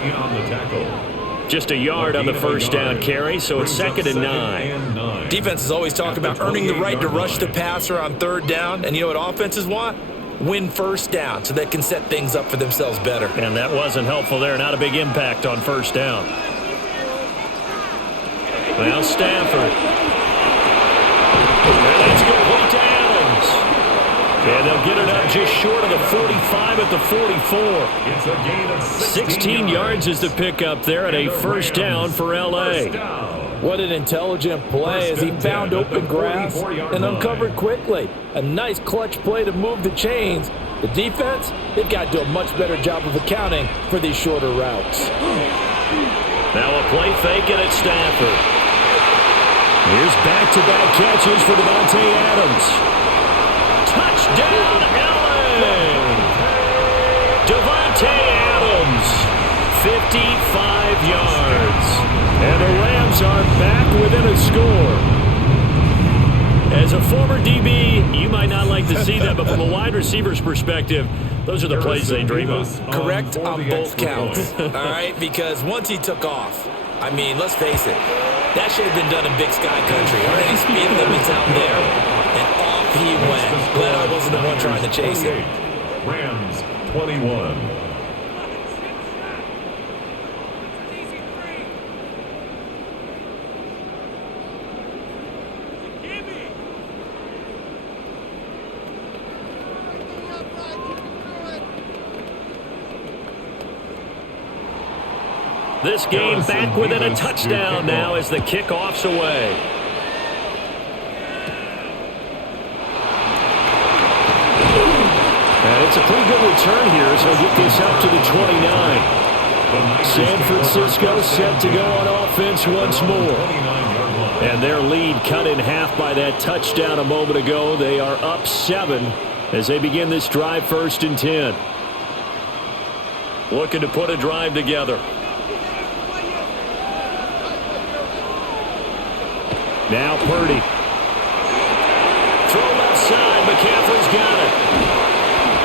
Just a yard on the first down carry, so it's 2nd and 9. Defenses always talk about earning the right to rush the passer on 3rd down. And you know what offenses want? Win first down so they can set things up for themselves better. And that wasn't helpful there. Not a big impact on first down. Now Stafford. And that's complete to Adams. And they'll get it up just short of the 45 at the 44. It's a gain of 16 yards is the pickup there at a first down for L.A. What an intelligent play as he found open grass and uncovered quickly. A nice clutch play to move the chains. The defense, they've got to do a much better job of accounting for these shorter routes. Now a play fake and it's Stafford. Here's back-to-back catches for Davante Adams. Touchdown, L.A. Davante Adams, 55 yards. And the Rams are back within a score. As a former DB, you might not like to see that, but from a wide receiver's perspective, those are the plays they dream of. Correct on both counts, all right? Because once he took off, I mean, let's face it, that should have been done in Big Sky Country. Aren't any speed limits out there? And off he went. Glad I wasn't the one trying to chase him. Rams 21. This game back within a touchdown now as the kickoff's away. And it's a pretty good return here as he'll get this up to the 29. San Francisco set to go on offense once more. And their lead cut in half by that touchdown a moment ago. They are up 7 as they begin this drive 1st and 10. Looking to put a drive together. Now Purdy. Throw left side. McCaffrey's got it.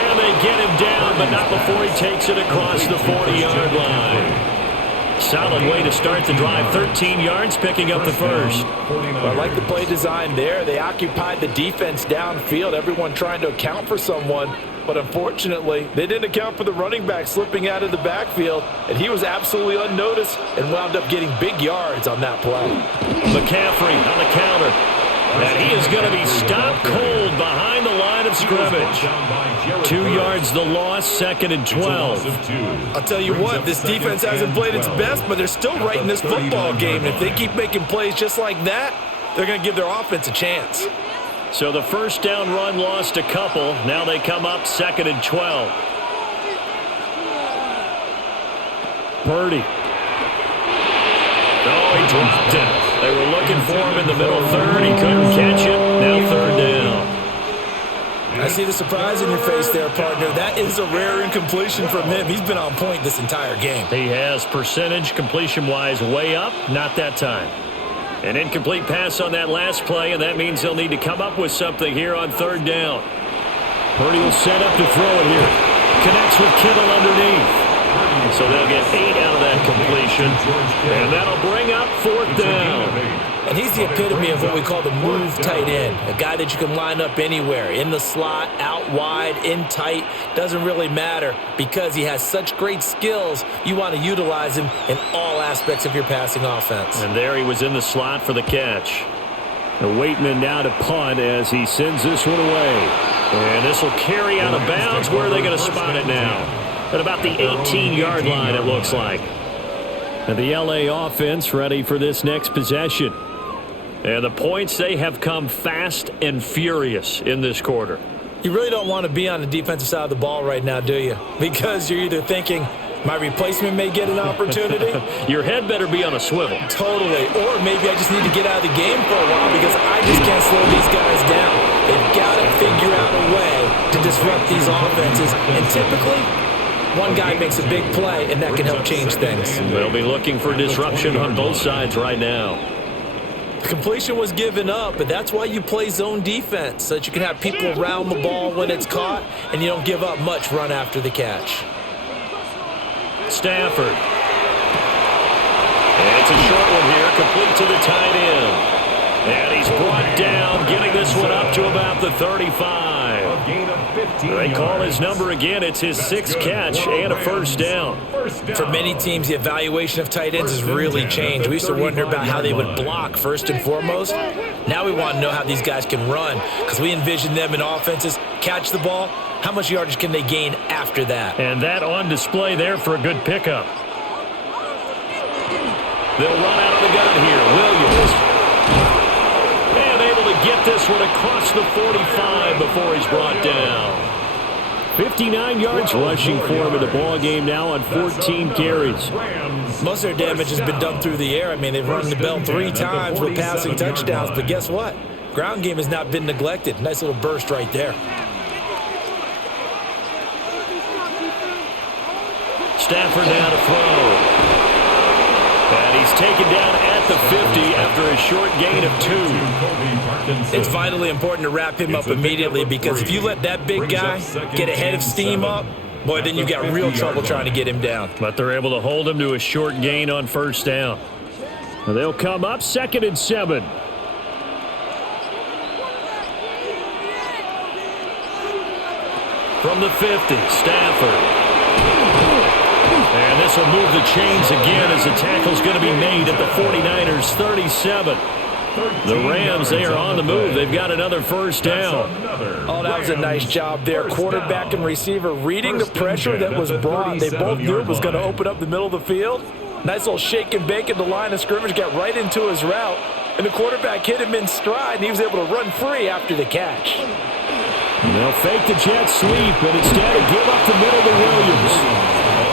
And they get him down, but not before he takes it across the 40-yard line. Solid way to start the drive. 13 yards, picking up the first. Well, I like the play design there. They occupied the defense downfield, everyone trying to account for someone. But unfortunately, they didn't account for the running back slipping out of the backfield, and he was absolutely unnoticed and wound up getting big yards on that play. McCaffrey on the counter. And he is going to be stopped cold behind the line of scrimmage. 2 yards the loss, 2nd and 12. I'll tell you what, this defense hasn't played its best, but they're still right in this football game. If they keep making plays just like that, they're going to give their offense a chance. So the first down run lost a couple. Now they come up 2nd and 12. Purdy. Oh, he dropped it. They were looking for him in the middle third. He couldn't catch it. Now 3rd down. I see the surprise in your face there, partner. That is a rare incompletion from him. He's been on point this entire game. He has percentage completion-wise way up. Not that time. An incomplete pass on that last play, and that means he'll need to come up with something here on 3rd down. Purdy will set up to throw it here. Connects with Kittle underneath. So they'll get 8 out of that completion, and that'll bring up 4th down. And he's the epitome of what we call the move tight end, a guy that you can line up anywhere, in the slot, out wide, in tight, doesn't really matter because he has such great skills. You want to utilize him in all aspects of your passing offense. And there he was in the slot for the catch. And Waitman now to punt as he sends this one away. And this will carry out of bounds. Where are they going to spot it now? At about the 18-yard line, it looks like. And the L.A. offense ready for this next possession. And the points, they have come fast and furious in this quarter. You really don't want to be on the defensive side of the ball right now, do you? Because you're either thinking, my replacement may get an opportunity. Your head better be on a swivel. Totally. Or maybe I just need to get out of the game for a while because I just can't slow these guys down. They've got to figure out a way to disrupt these offenses. And typically, one guy makes a big play, and that can help change things. They'll be looking for disruption on both sides right now. The completion was given up, but that's why you play zone defense, so that you can have people around the ball when it's caught, and you don't give up much run after the catch. Stafford. And it's a short one here, complete to the tight end. And he's brought down, getting this one up to about the 35. They call his number again. It's his 6th catch and a 1st down. For many teams, the evaluation of tight ends has really changed. We used to wonder about how they would block first and foremost. Now we want to know how these guys can run because we envision them in offenses, catch the ball. How much yardage can they gain after that? And that on display there for a good pickup. They'll run out of the gun here. Williams. And able to get this one across the 45 before he's brought down. 59 yards rushing for him in the ball game now on 14 carries. Most of their damage has been done through the air. I mean, they've rung the bell 3 times with passing touchdowns, but guess what? Ground game has not been neglected. Nice little burst right there. Stafford now to throw. And he's taken down at the 50 after a short gain of 2. It's vitally important to wrap him up immediately because if you let that big guy get a head of steam up, boy, then you've got real trouble trying to get him down. But they're able to hold him to a short gain on 1st down. And they'll come up 2nd and 7. From the 50, Stafford. And this will move the chains again as the tackle's going to be made at the 49ers' 37. The Rams, they are on the move. They've got another 1st down. Oh, that was a nice job there. Quarterback and receiver reading the pressure that was brought. They both knew it was going to open up the middle of the field. Nice little shake and bake at the line of scrimmage, got right into his route, and the quarterback hit him in stride, and he was able to run free after the catch. They'll fake the jet sweep, and instead give up the middle to Williams.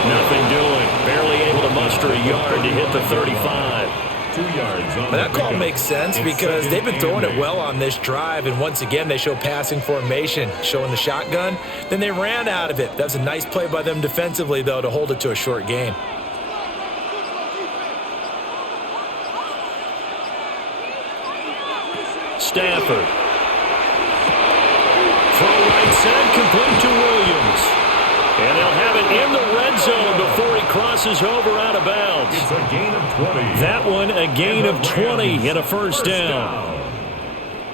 Nothing doing. Barely able to muster a yard to hit the 35. 2 yards on That call makes sense because they've been throwing it well on this drive, and once again they show passing formation, showing the shotgun. Then they ran out of it. That's a nice play by them defensively, though, to hold it to a short gain. Stafford. Throw right side, complete to Williams. And they'll have it in the red zone before he crosses over out of bounds. It's a gain of 20. That one a gain of 20 and a first down.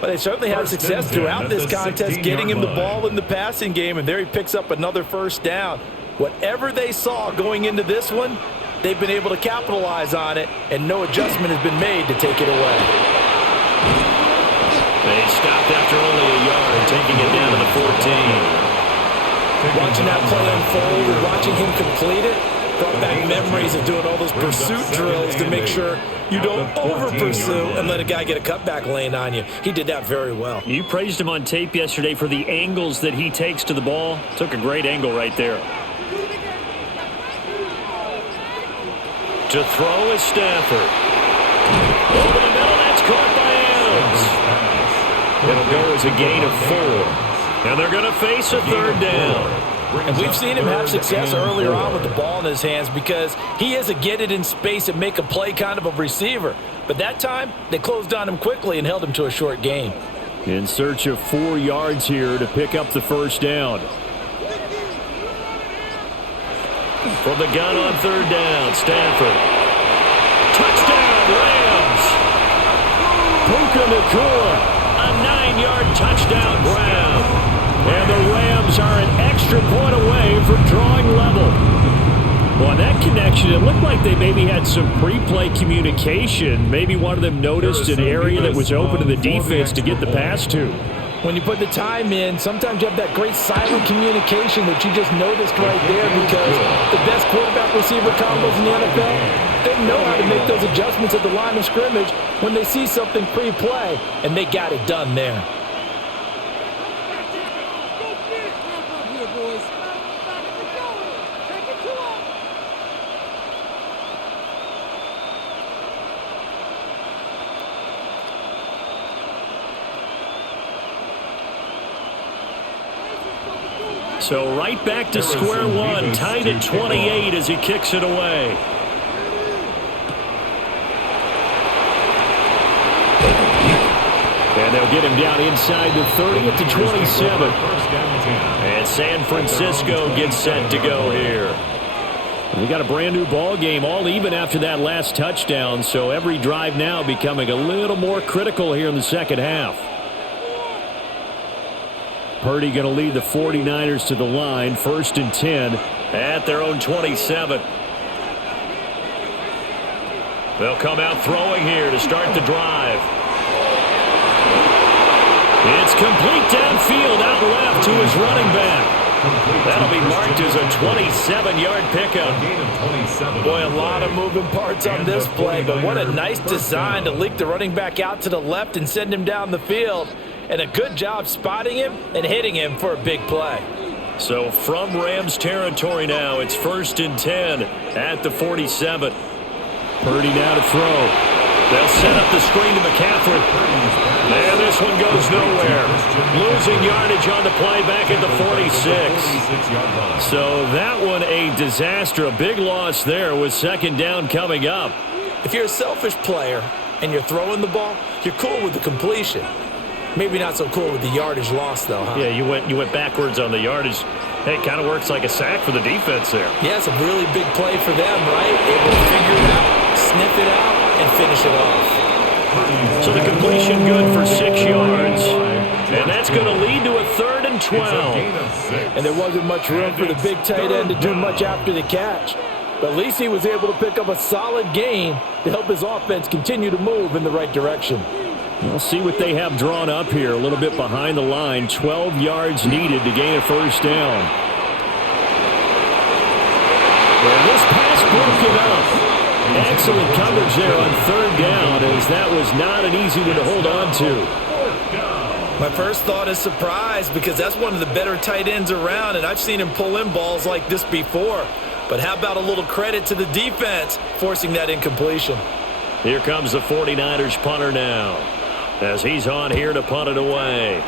But they certainly had success throughout this contest getting him the ball in the passing game, and there he picks up another first down. Whatever they saw going into this one, they've been able to capitalize on it, and no adjustment has been made to take it away. They stopped after only a yard, taking it down to the 14. Watching that play unfold and watching him complete it brought back memories of doing all those pursuit drills to make sure you don't over-pursue and let a guy get a cutback lane on you. He did that very well. You praised him on tape yesterday for the angles that he takes to the ball. Took a great angle right there. To throw is Stafford. Over the middle, that's caught by Adams. It'll go as a gain of 4. And they're going to face a third down. And we've seen him have success earlier on with the ball in his hands because he is a get it in space and make a play kind of a receiver. But that time, they closed on him quickly and held him to a short gain. In search of 4 yards here to pick up the first down. From the gun on third down, Stafford. Touchdown, Rams! Puka Nacua, a 9-yard touchdown grab. And the Rams are an extra point away from drawing level. Well, on that connection, it looked like they maybe had some pre-play communication. Maybe one of them noticed an area that was open to the defense to get the pass to. When you put the time in, sometimes you have that great silent communication that you just noticed right there because the best quarterback-receiver combos in the NFL, they know how to make those adjustments at the line of scrimmage when they see something pre-play, and they got it done there. So right back to square one, tied at 28 as he kicks it away. And they'll get him down inside the 30 at the 27. And San Francisco gets set to go here. We got a brand new ball game, all even after that last touchdown. So every drive now becoming a little more critical here in the second half. Purdy going to lead the 49ers to the line, 1st and 10 at their own 27. They'll come out throwing here to start the drive. It's complete downfield, out left to his running back. That'll be marked as a 27-yard pickup. Boy, a lot of moving parts on this play, but what a nice design to leak the running back out to the left and send him down the field. And a good job spotting him and hitting him for a big play. So from Rams territory now, it's 1st and 10 at the 47. Purdy now to throw. They'll set up the screen to McCaffrey. And this one goes nowhere. Losing yardage on the play back at the 46. So that one a disaster. A big loss there with 2nd down coming up. If you're a selfish player and you're throwing the ball, you're cool with the completion. Maybe not so cool with the yardage loss, though, huh? Yeah, you went backwards on the yardage. Hey, it kind of works like a sack for the defense there. Yeah, it's a really big play for them, right? Able to figure it out, sniff it out, and finish it off. So the completion good for 6 yards. And that's going to lead to a 3rd and 12. And there wasn't much room for the big tight end to do much after the catch. But at least he was able to pick up a solid gain to help his offense continue to move in the right direction. We'll see what they have drawn up here. A little bit behind the line. 12 yards needed to gain a 1st down. And this pass broken up. Excellent coverage there on third down, as that was not an easy one to hold on to. My first thought is surprise, because that's one of the better tight ends around, and I've seen him pull in balls like this before. But how about a little credit to the defense forcing that incompletion? Here comes the 49ers punter now, as he's on here to punt it away.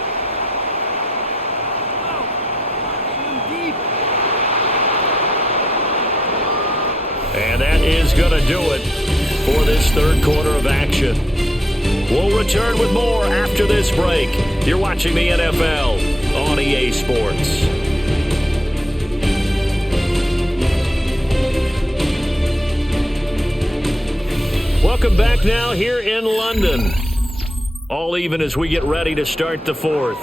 And that is going to do it for this third quarter of action. We'll return with more after this break. You're watching the NFL on EA Sports. Welcome back now here in London. All even as we get ready to start the fourth.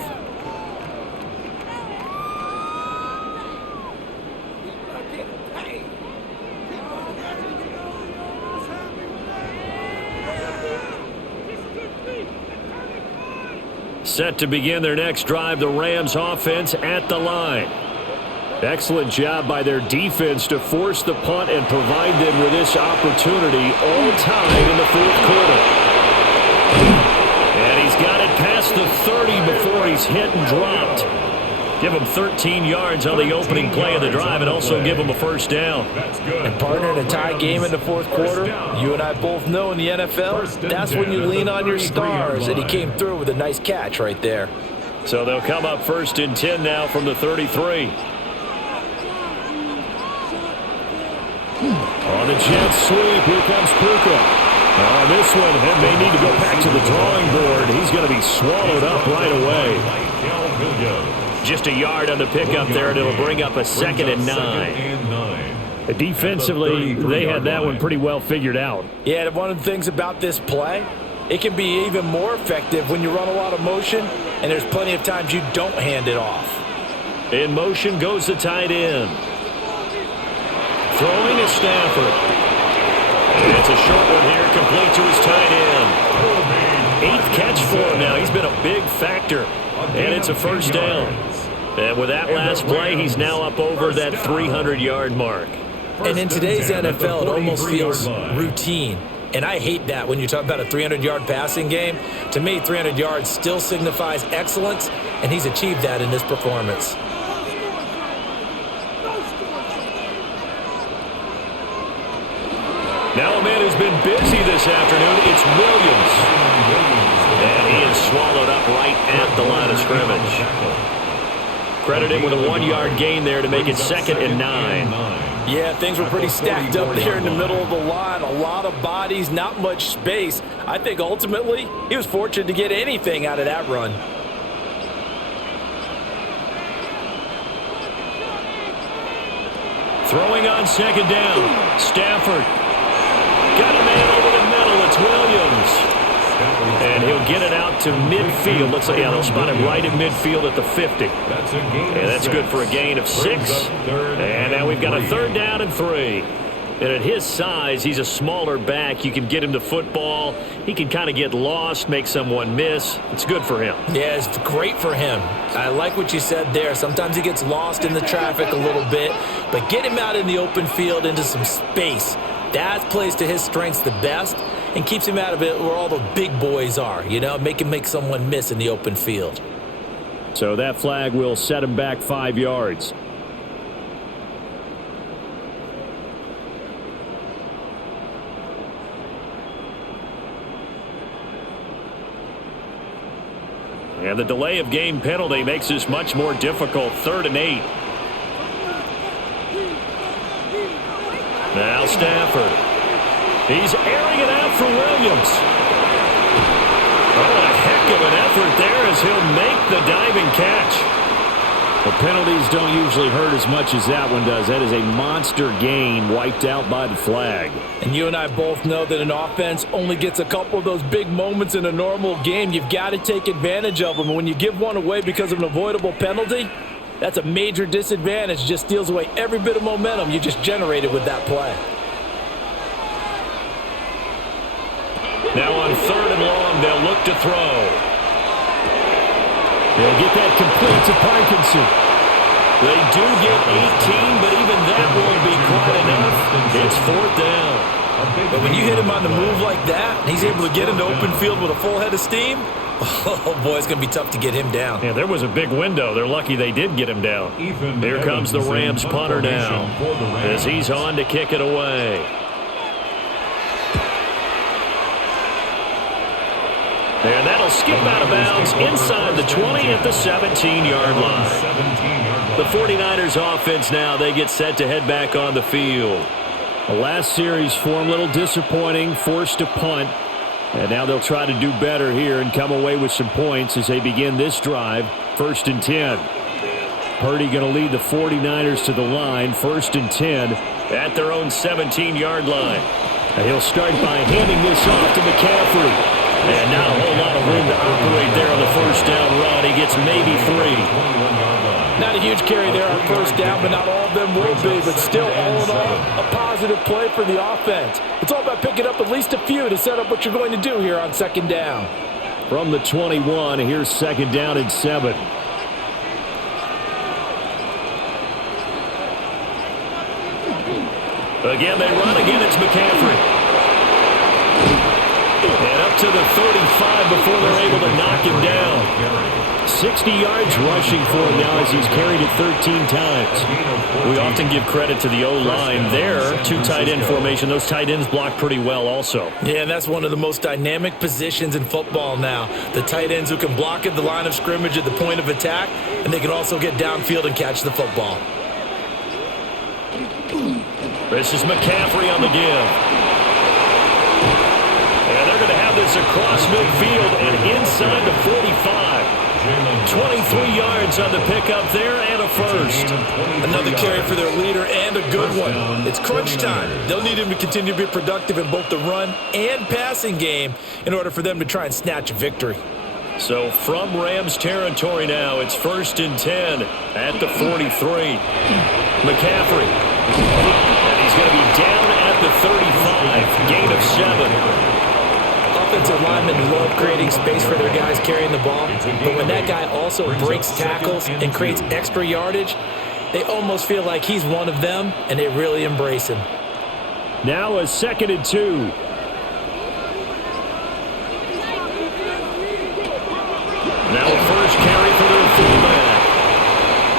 Set to begin their next drive, the Rams offense at the line. Excellent job by their defense to force the punt and provide them with this opportunity, all tied in the fourth quarter. And he's got it past the 30 before he's hit and dropped. Give him 13 yards on the opening play of the drive and also give him a first down. And partner, in a tie game in the fourth quarter, you and I both know in the NFL, that's when you lean on your stars, and he came through with a nice catch right there. So they'll come up 1st and 10 now from the 33. On the jet sweep, here comes Puka. On this one, and they need to go back to the drawing board. He's going to be swallowed up right away. Just a yard on the pickup there, and it'll bring up a 2nd and 9. Defensively, they had that one pretty well figured out. Yeah, one of the things about this play, it can be even more effective when you run a lot of motion, and there's plenty of times you don't hand it off. In motion goes the tight end. Throwing to Stafford. And it's a short one here, complete to his tight end. 8th catch for him now. He's been a big factor. And it's a first down. And with that last play, he's now up over that 300-yard mark. And in today's NFL, it almost feels routine. And I hate that when you talk about a 300-yard passing game. To me, 300 yards still signifies excellence, and he's achieved that in this performance. Now a man who's been busy this afternoon, it's Williams. And he is swallowed up right at the line of scrimmage. Credit him with a 1-yard gain there to make it 2nd and 9. Yeah, things were pretty stacked up there in the middle of the line. A lot of bodies, not much space. I think ultimately he was fortunate to get anything out of that run. Throwing on 2nd down. Stafford. Got a man over the middle. It's Williams. And he'll get it out to midfield. Looks like, yeah, they'll spot him right in midfield at the 50. And that's good for a gain of 6. And now we've got a 3rd down and 3. And at his size, he's a smaller back. You can get him the football. He can kind of get lost, make someone miss. It's good for him. Yeah, it's great for him. I like what you said there. Sometimes he gets lost in the traffic a little bit. But get him out in the open field into some space. That plays to his strengths the best and keeps him out of it where all the big boys are, you know, make him make someone miss in the open field. So that flag will set him back 5 yards. And the delay of game penalty makes this much more difficult. 3rd and 8. Now Stafford. He's airing it out for Williams. Oh, a heck of an effort there as he'll make the diving catch. The penalties don't usually hurt as much as that one does. That is a monster gain wiped out by the flag. And you and I both know that an offense only gets a couple of those big moments in a normal game. You've got to take advantage of them. And when you give one away because of an avoidable penalty, that's a major disadvantage. Just steals away every bit of momentum you just generated with that play. Now on 3rd and long, they'll look to throw. They'll get that complete to Parkinson. They do get 18, but even that won't be quite enough. It's 4th down. But when you hit him on the move like that, and he's able to get into open field with a full head of steam, oh, boy, it's going to be tough to get him down. Yeah, there was a big window. They're lucky they did get him down. Here comes the Rams punter now as he's on to kick it away. And that'll skip out of bounds inside the 20 at the 17-yard line. The 49ers offense now, they get set to head back on the field. The last series for them, a little disappointing, forced to punt. And now they'll try to do better here and come away with some points as they begin this drive, 1st and 10. Purdy going to lead the 49ers to the line, 1st and 10 at their own 17-yard line. And he'll start by handing this off to McCaffrey. And not a whole lot of room to operate there on the first down run. He gets maybe 3. Not a huge carry there on first down, but not all of them will be. But still, all in all, a positive play for the offense. It's all about picking up at least a few to set up what you're going to do here on 2nd down. From the 21, here's 2nd down and 7. Again, they run. Again, it's McCaffrey. And up to the 35 before they're able to knock him down. 60 yards rushing for him now as he's carried it 13 times. We often give credit to the O-line there. 2 tight end formation. Those tight ends block pretty well also. Yeah, and that's one of the most dynamic positions in football now. The tight ends who can block at the line of scrimmage at the point of attack, and they can also get downfield and catch the football. This is McCaffrey on the give. And they're going to have this across midfield and inside the 45. 23 yards on the pickup there and a first. Another carry for their leader and a good one. It's crunch time. They'll need him to continue to be productive in both the run and passing game in order for them to try and snatch a victory. So from Rams territory now, it's 1st and 10 at the 43. McCaffrey. And he's going to be down at the 35. Gain of 7. Offensive linemen love creating space for their guys carrying the ball, but when that guy also breaks tackles and creates extra yardage, they almost feel like he's one of them, and they really embrace him. Now a 2nd and 2. Now a first carry for their fullback.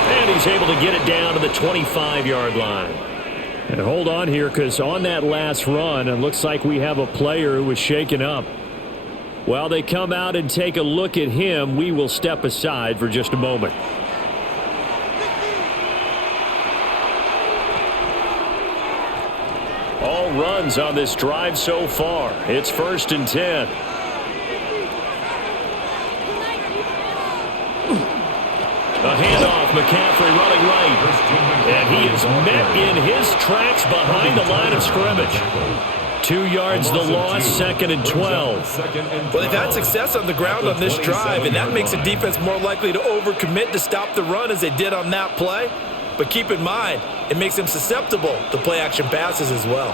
And he's able to get it down to the 25-yard line. And hold on here, because on that last run, it looks like we have a player who was shaken up. While they come out and take a look at him, we will step aside for just a moment. All runs on this drive so far. It's 1st and 10. A handoff, McCaffrey running right. And he is met in his tracks behind the line of scrimmage. 2 yards the loss, 2nd and 12. Well, they've had success on the ground on this drive, and that makes the defense more likely to overcommit to stop the run as they did on that play. But keep in mind, it makes them susceptible to play-action passes as well.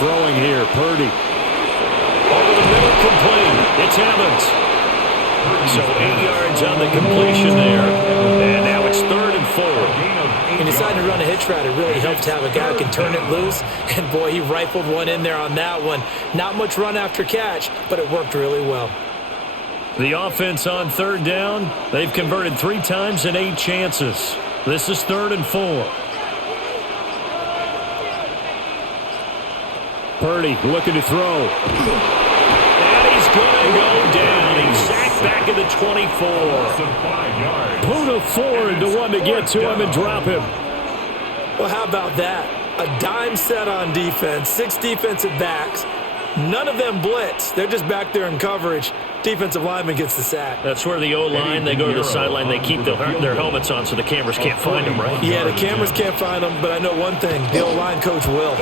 Throwing here, Purdy. Over the middle, complete. It's Evans. So 8 yards on the completion there. And now it's 3rd and 4. He decided to run a hitch route. It really helps to have a guy who can turn it loose. And, boy, he rifled one in there on that one. Not much run after catch, but it worked really well. The offense on 3rd down, they've converted 3 times in 8 chances. This is 3rd and 4. Purdy looking to throw. And he's going to go down. He's sacked back at the 24. Puda Ford, the one to get to him and drop him. Well, how about that? A dime set on defense, 6 defensive backs. None of them blitz. They're just back there in coverage. Defensive lineman gets the sack. That's where the O-line, they go to the sideline, they keep their helmets on so the cameras can't find them, right? Yeah, the cameras can't find them, but I know one thing. The O-line coach will.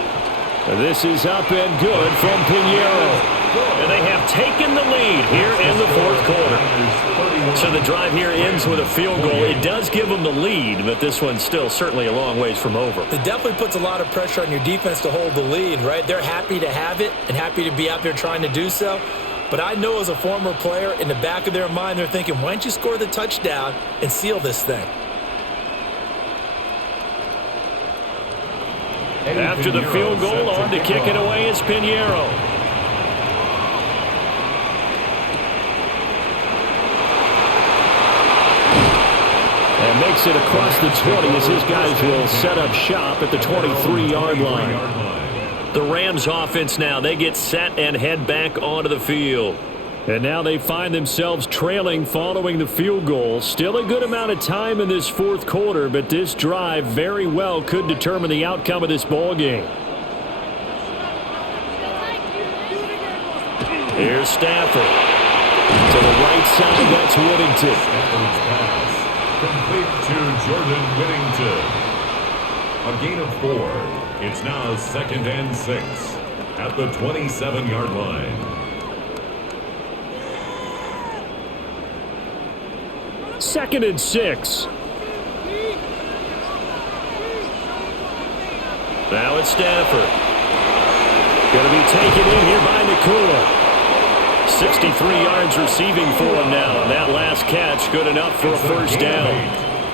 This is up and good from Pinheiro. And they have taken the lead here in the 4th quarter. So the drive here ends with a field goal. It does give them the lead, but this one's still certainly a long ways from over. It definitely puts a lot of pressure on your defense to hold the lead, right? They're happy to have it and happy to be out there trying to do so. But I know as a former player, in the back of their mind, they're thinking, why don't you score the touchdown and seal this thing? After the field goal, on to kick it away is Pinheiro. And makes it across the 20 as his guys will set up shop at the 23-yard line. The Rams offense now, they get set and head back onto the field. And now they find themselves trailing following the field goal. Still a good amount of time in this fourth quarter, but this drive very well could determine the outcome of this ball game. Here's Stafford. To the right side, that's Whittington. Stafford's pass complete to Jordan Whittington. A gain of 4. It's now 2nd and 6 at the 27-yard line. 2nd and 6. Now it's Stafford. Going to be taken in here by Nakua. 63 yards receiving for him now. That last catch good enough for a first down.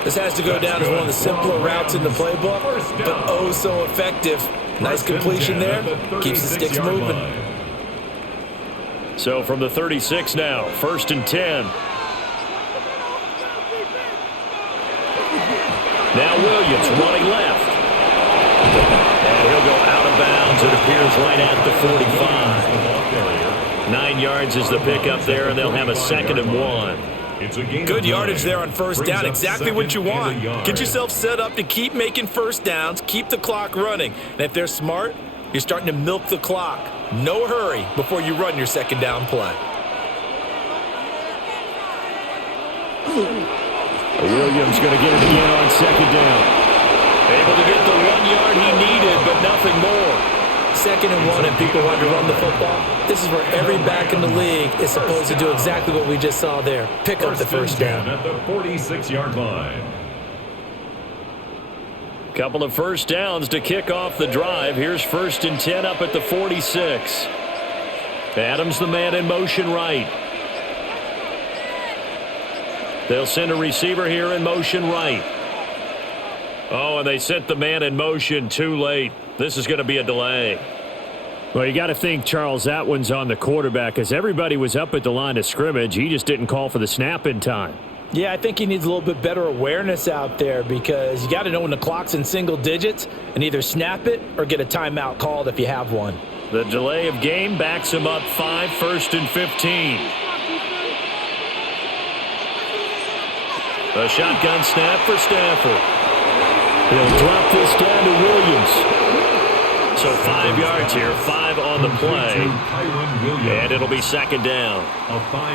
This has to go down as one of the simpler routes in the playbook, but oh so effective. Nice completion there. Keeps the sticks moving. So from the 36 now, 1st and 10. Now Williams running left. And he'll go out of bounds, it appears, right at the 45. 9 yards is the pickup there, and they'll have a 2nd and 1. Good yardage there on first down. Exactly what you want. Get yourself set up to keep making first downs, keep the clock running. And if they're smart, you're starting to milk the clock. No hurry before you run your 2nd down play. Williams going to get it again on 2nd down. Able to get the 1 yard he needed, but nothing more. 2nd and 1 and people want to run the football. This is where every back in the league is supposed to do exactly what we just saw there. Pick up the first down. At the 46-yard line. Couple of first downs to kick off the drive. Here's 1st and 10 up at the 46. Adams the man in motion right. They'll send a receiver here in motion right. Oh, and they sent the man in motion too late. This is going to be a delay. Well, you got to think, Charles, that one's on the quarterback as everybody was up at the line of scrimmage. He just didn't call for the snap in time. Yeah, I think he needs a little bit better awareness out there because you got to know when the clock's in single digits and either snap it or get a timeout called if you have one. The delay of game backs him up 5, 1st and 15. A shotgun snap for Stafford. He'll drop this down to Williams. So 5 yards here, 5 on the play. And it'll be 2nd down.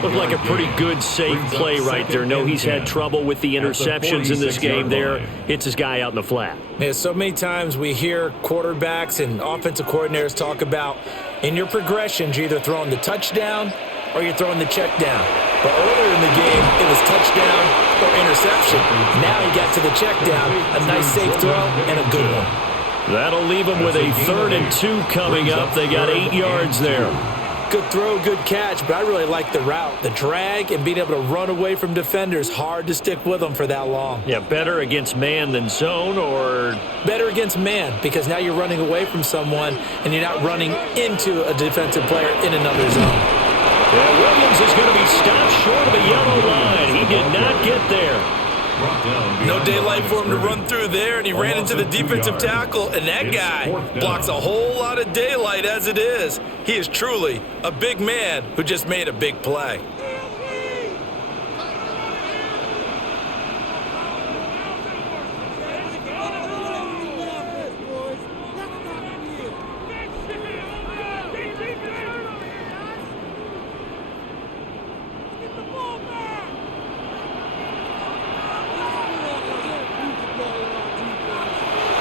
Looked like a pretty good, safe play right there. No, he's had trouble with the interceptions in this game there. Hits his guy out in the flat. Yeah, so many times we hear quarterbacks and offensive coordinators talk about in your progressions, you're either throwing the touchdown or you're throwing the check down. But earlier in the game, it was touchdown or interception. Now he got to the check down, a nice safe throw, and a good one. That'll leave them with a 3rd and 2 coming up. They got 8 yards there. Good throw, good catch, but I really like the route. The drag and being able to run away from defenders, hard to stick with them for that long. Yeah, better against man than zone, or? Better against man, because now you're running away from someone and you're not running into a defensive player in another zone. Yeah, Williams is going to be stopped short of the yellow line. He did not get there. No daylight for him to run through there, and he ran into the defensive tackle, and that guy blocks a whole lot of daylight as it is. He is truly a big man who just made a big play.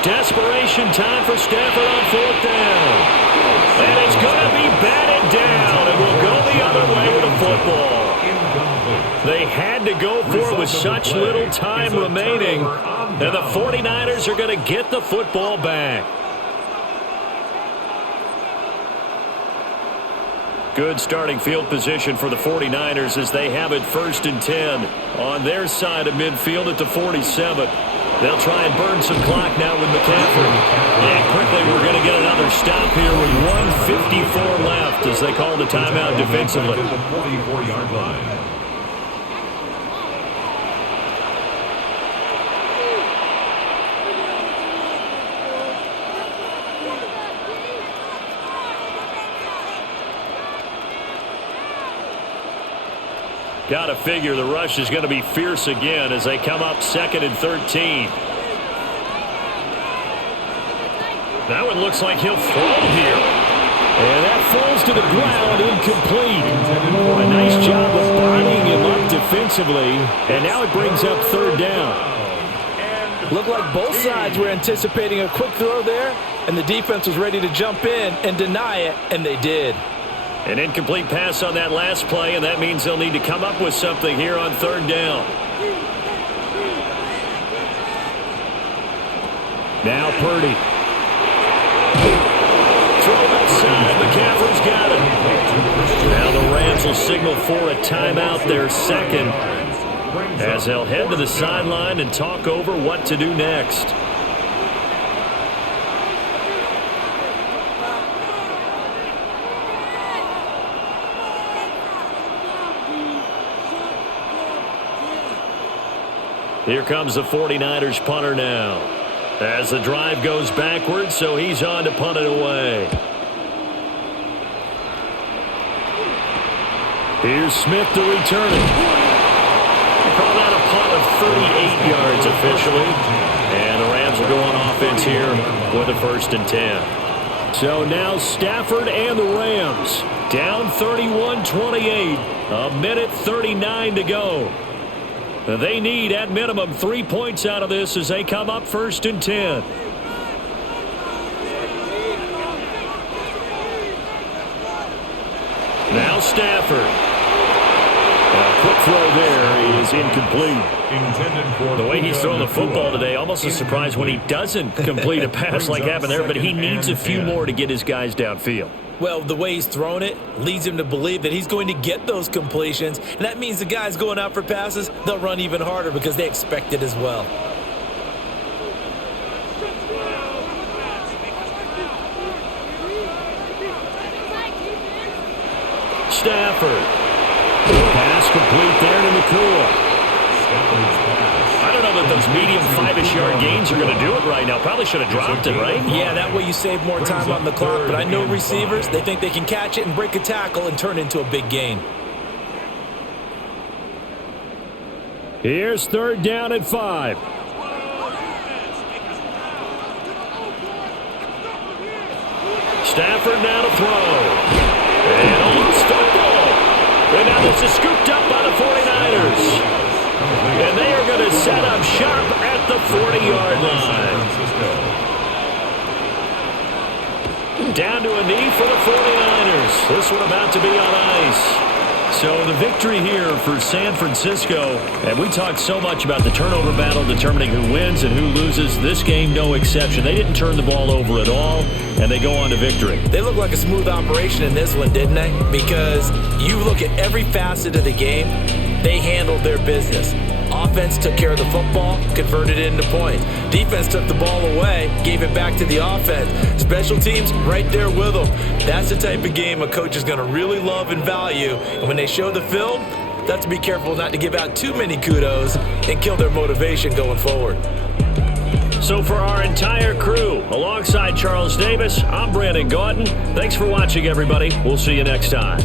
Desperation time for Stafford on 4th down. And it's going to be batted down, and will go the other way with the football. They had to go for it with such little time remaining, and the 49ers are going to get the football back. Good starting field position for the 49ers as they have it 1st and 10 on their side of midfield at the 47. They'll try and burn some clock now with McCaffrey. And quickly we're going to get another stop here with 1:54 left as they call the timeout defensively. The 44-yard line. Got to figure the rush is going to be fierce again as they come up 2nd and 13. That one looks like he'll throw here. And that falls to the ground, incomplete. A nice job of bodying him up defensively. And now it brings up 3rd down. Looked like both sides were anticipating a quick throw there, and the defense was ready to jump in and deny it, and they did. An incomplete pass on that last play, and that means they'll need to come up with something here on 3rd down. Now Purdy. Throw outside. McCaffrey's got it. Now the Rams will signal for a timeout, their 2nd, as they'll head to the sideline and talk over what to do next. Here comes the 49ers punter now. As the drive goes backwards, so he's on to punt it away. Here's Smith to return it. Call that a punt of 38 yards officially. And the Rams will go on offense here with a 1st and 10. So now Stafford and the Rams down 31-28. 1:39 to go. They need, at minimum, 3 points out of this as they come up 1st and 10. Now Stafford. A quick throw there is incomplete. The way he's throwing the football today, almost a surprise when he doesn't complete a pass like happened there, but he needs a few more to get his guys downfield. Well, the way he's thrown it leads him to believe that he's going to get those completions, and that means the guys going out for passes, they'll run even harder because they expect it as well. Stafford. Pass complete there to McCool. I don't know that those medium 5-ish yard gains are going to do it right now. Probably should have dropped it, right? Yeah, that way you save more time on the clock. But I know receivers, they think they can catch it and break a tackle and turn it into a big gain. Here's 3rd down and 5. Stafford now to throw. And a loose football. And now this is scooped up by the 49ers. And they are going to set up shop at the 40-yard line. Down to a knee for the 49ers. This one about to be on ice. So the victory here for San Francisco. And we talked so much about the turnover battle determining who wins and who loses. This game, no exception. They didn't turn the ball over at all, and they go on to victory. They look like a smooth operation in this one, didn't they? Because you look at every facet of the game, they handled their business. Offense took care of the football, converted it into points. Defense took the ball away, gave it back to the offense. Special teams, right there with them. That's the type of game a coach is going to really love and value. And when they show the film, they have to be careful not to give out too many kudos and kill their motivation going forward. So for our entire crew, alongside Charles Davis, I'm Brandon Gaudin. Thanks for watching, everybody. We'll see you next time.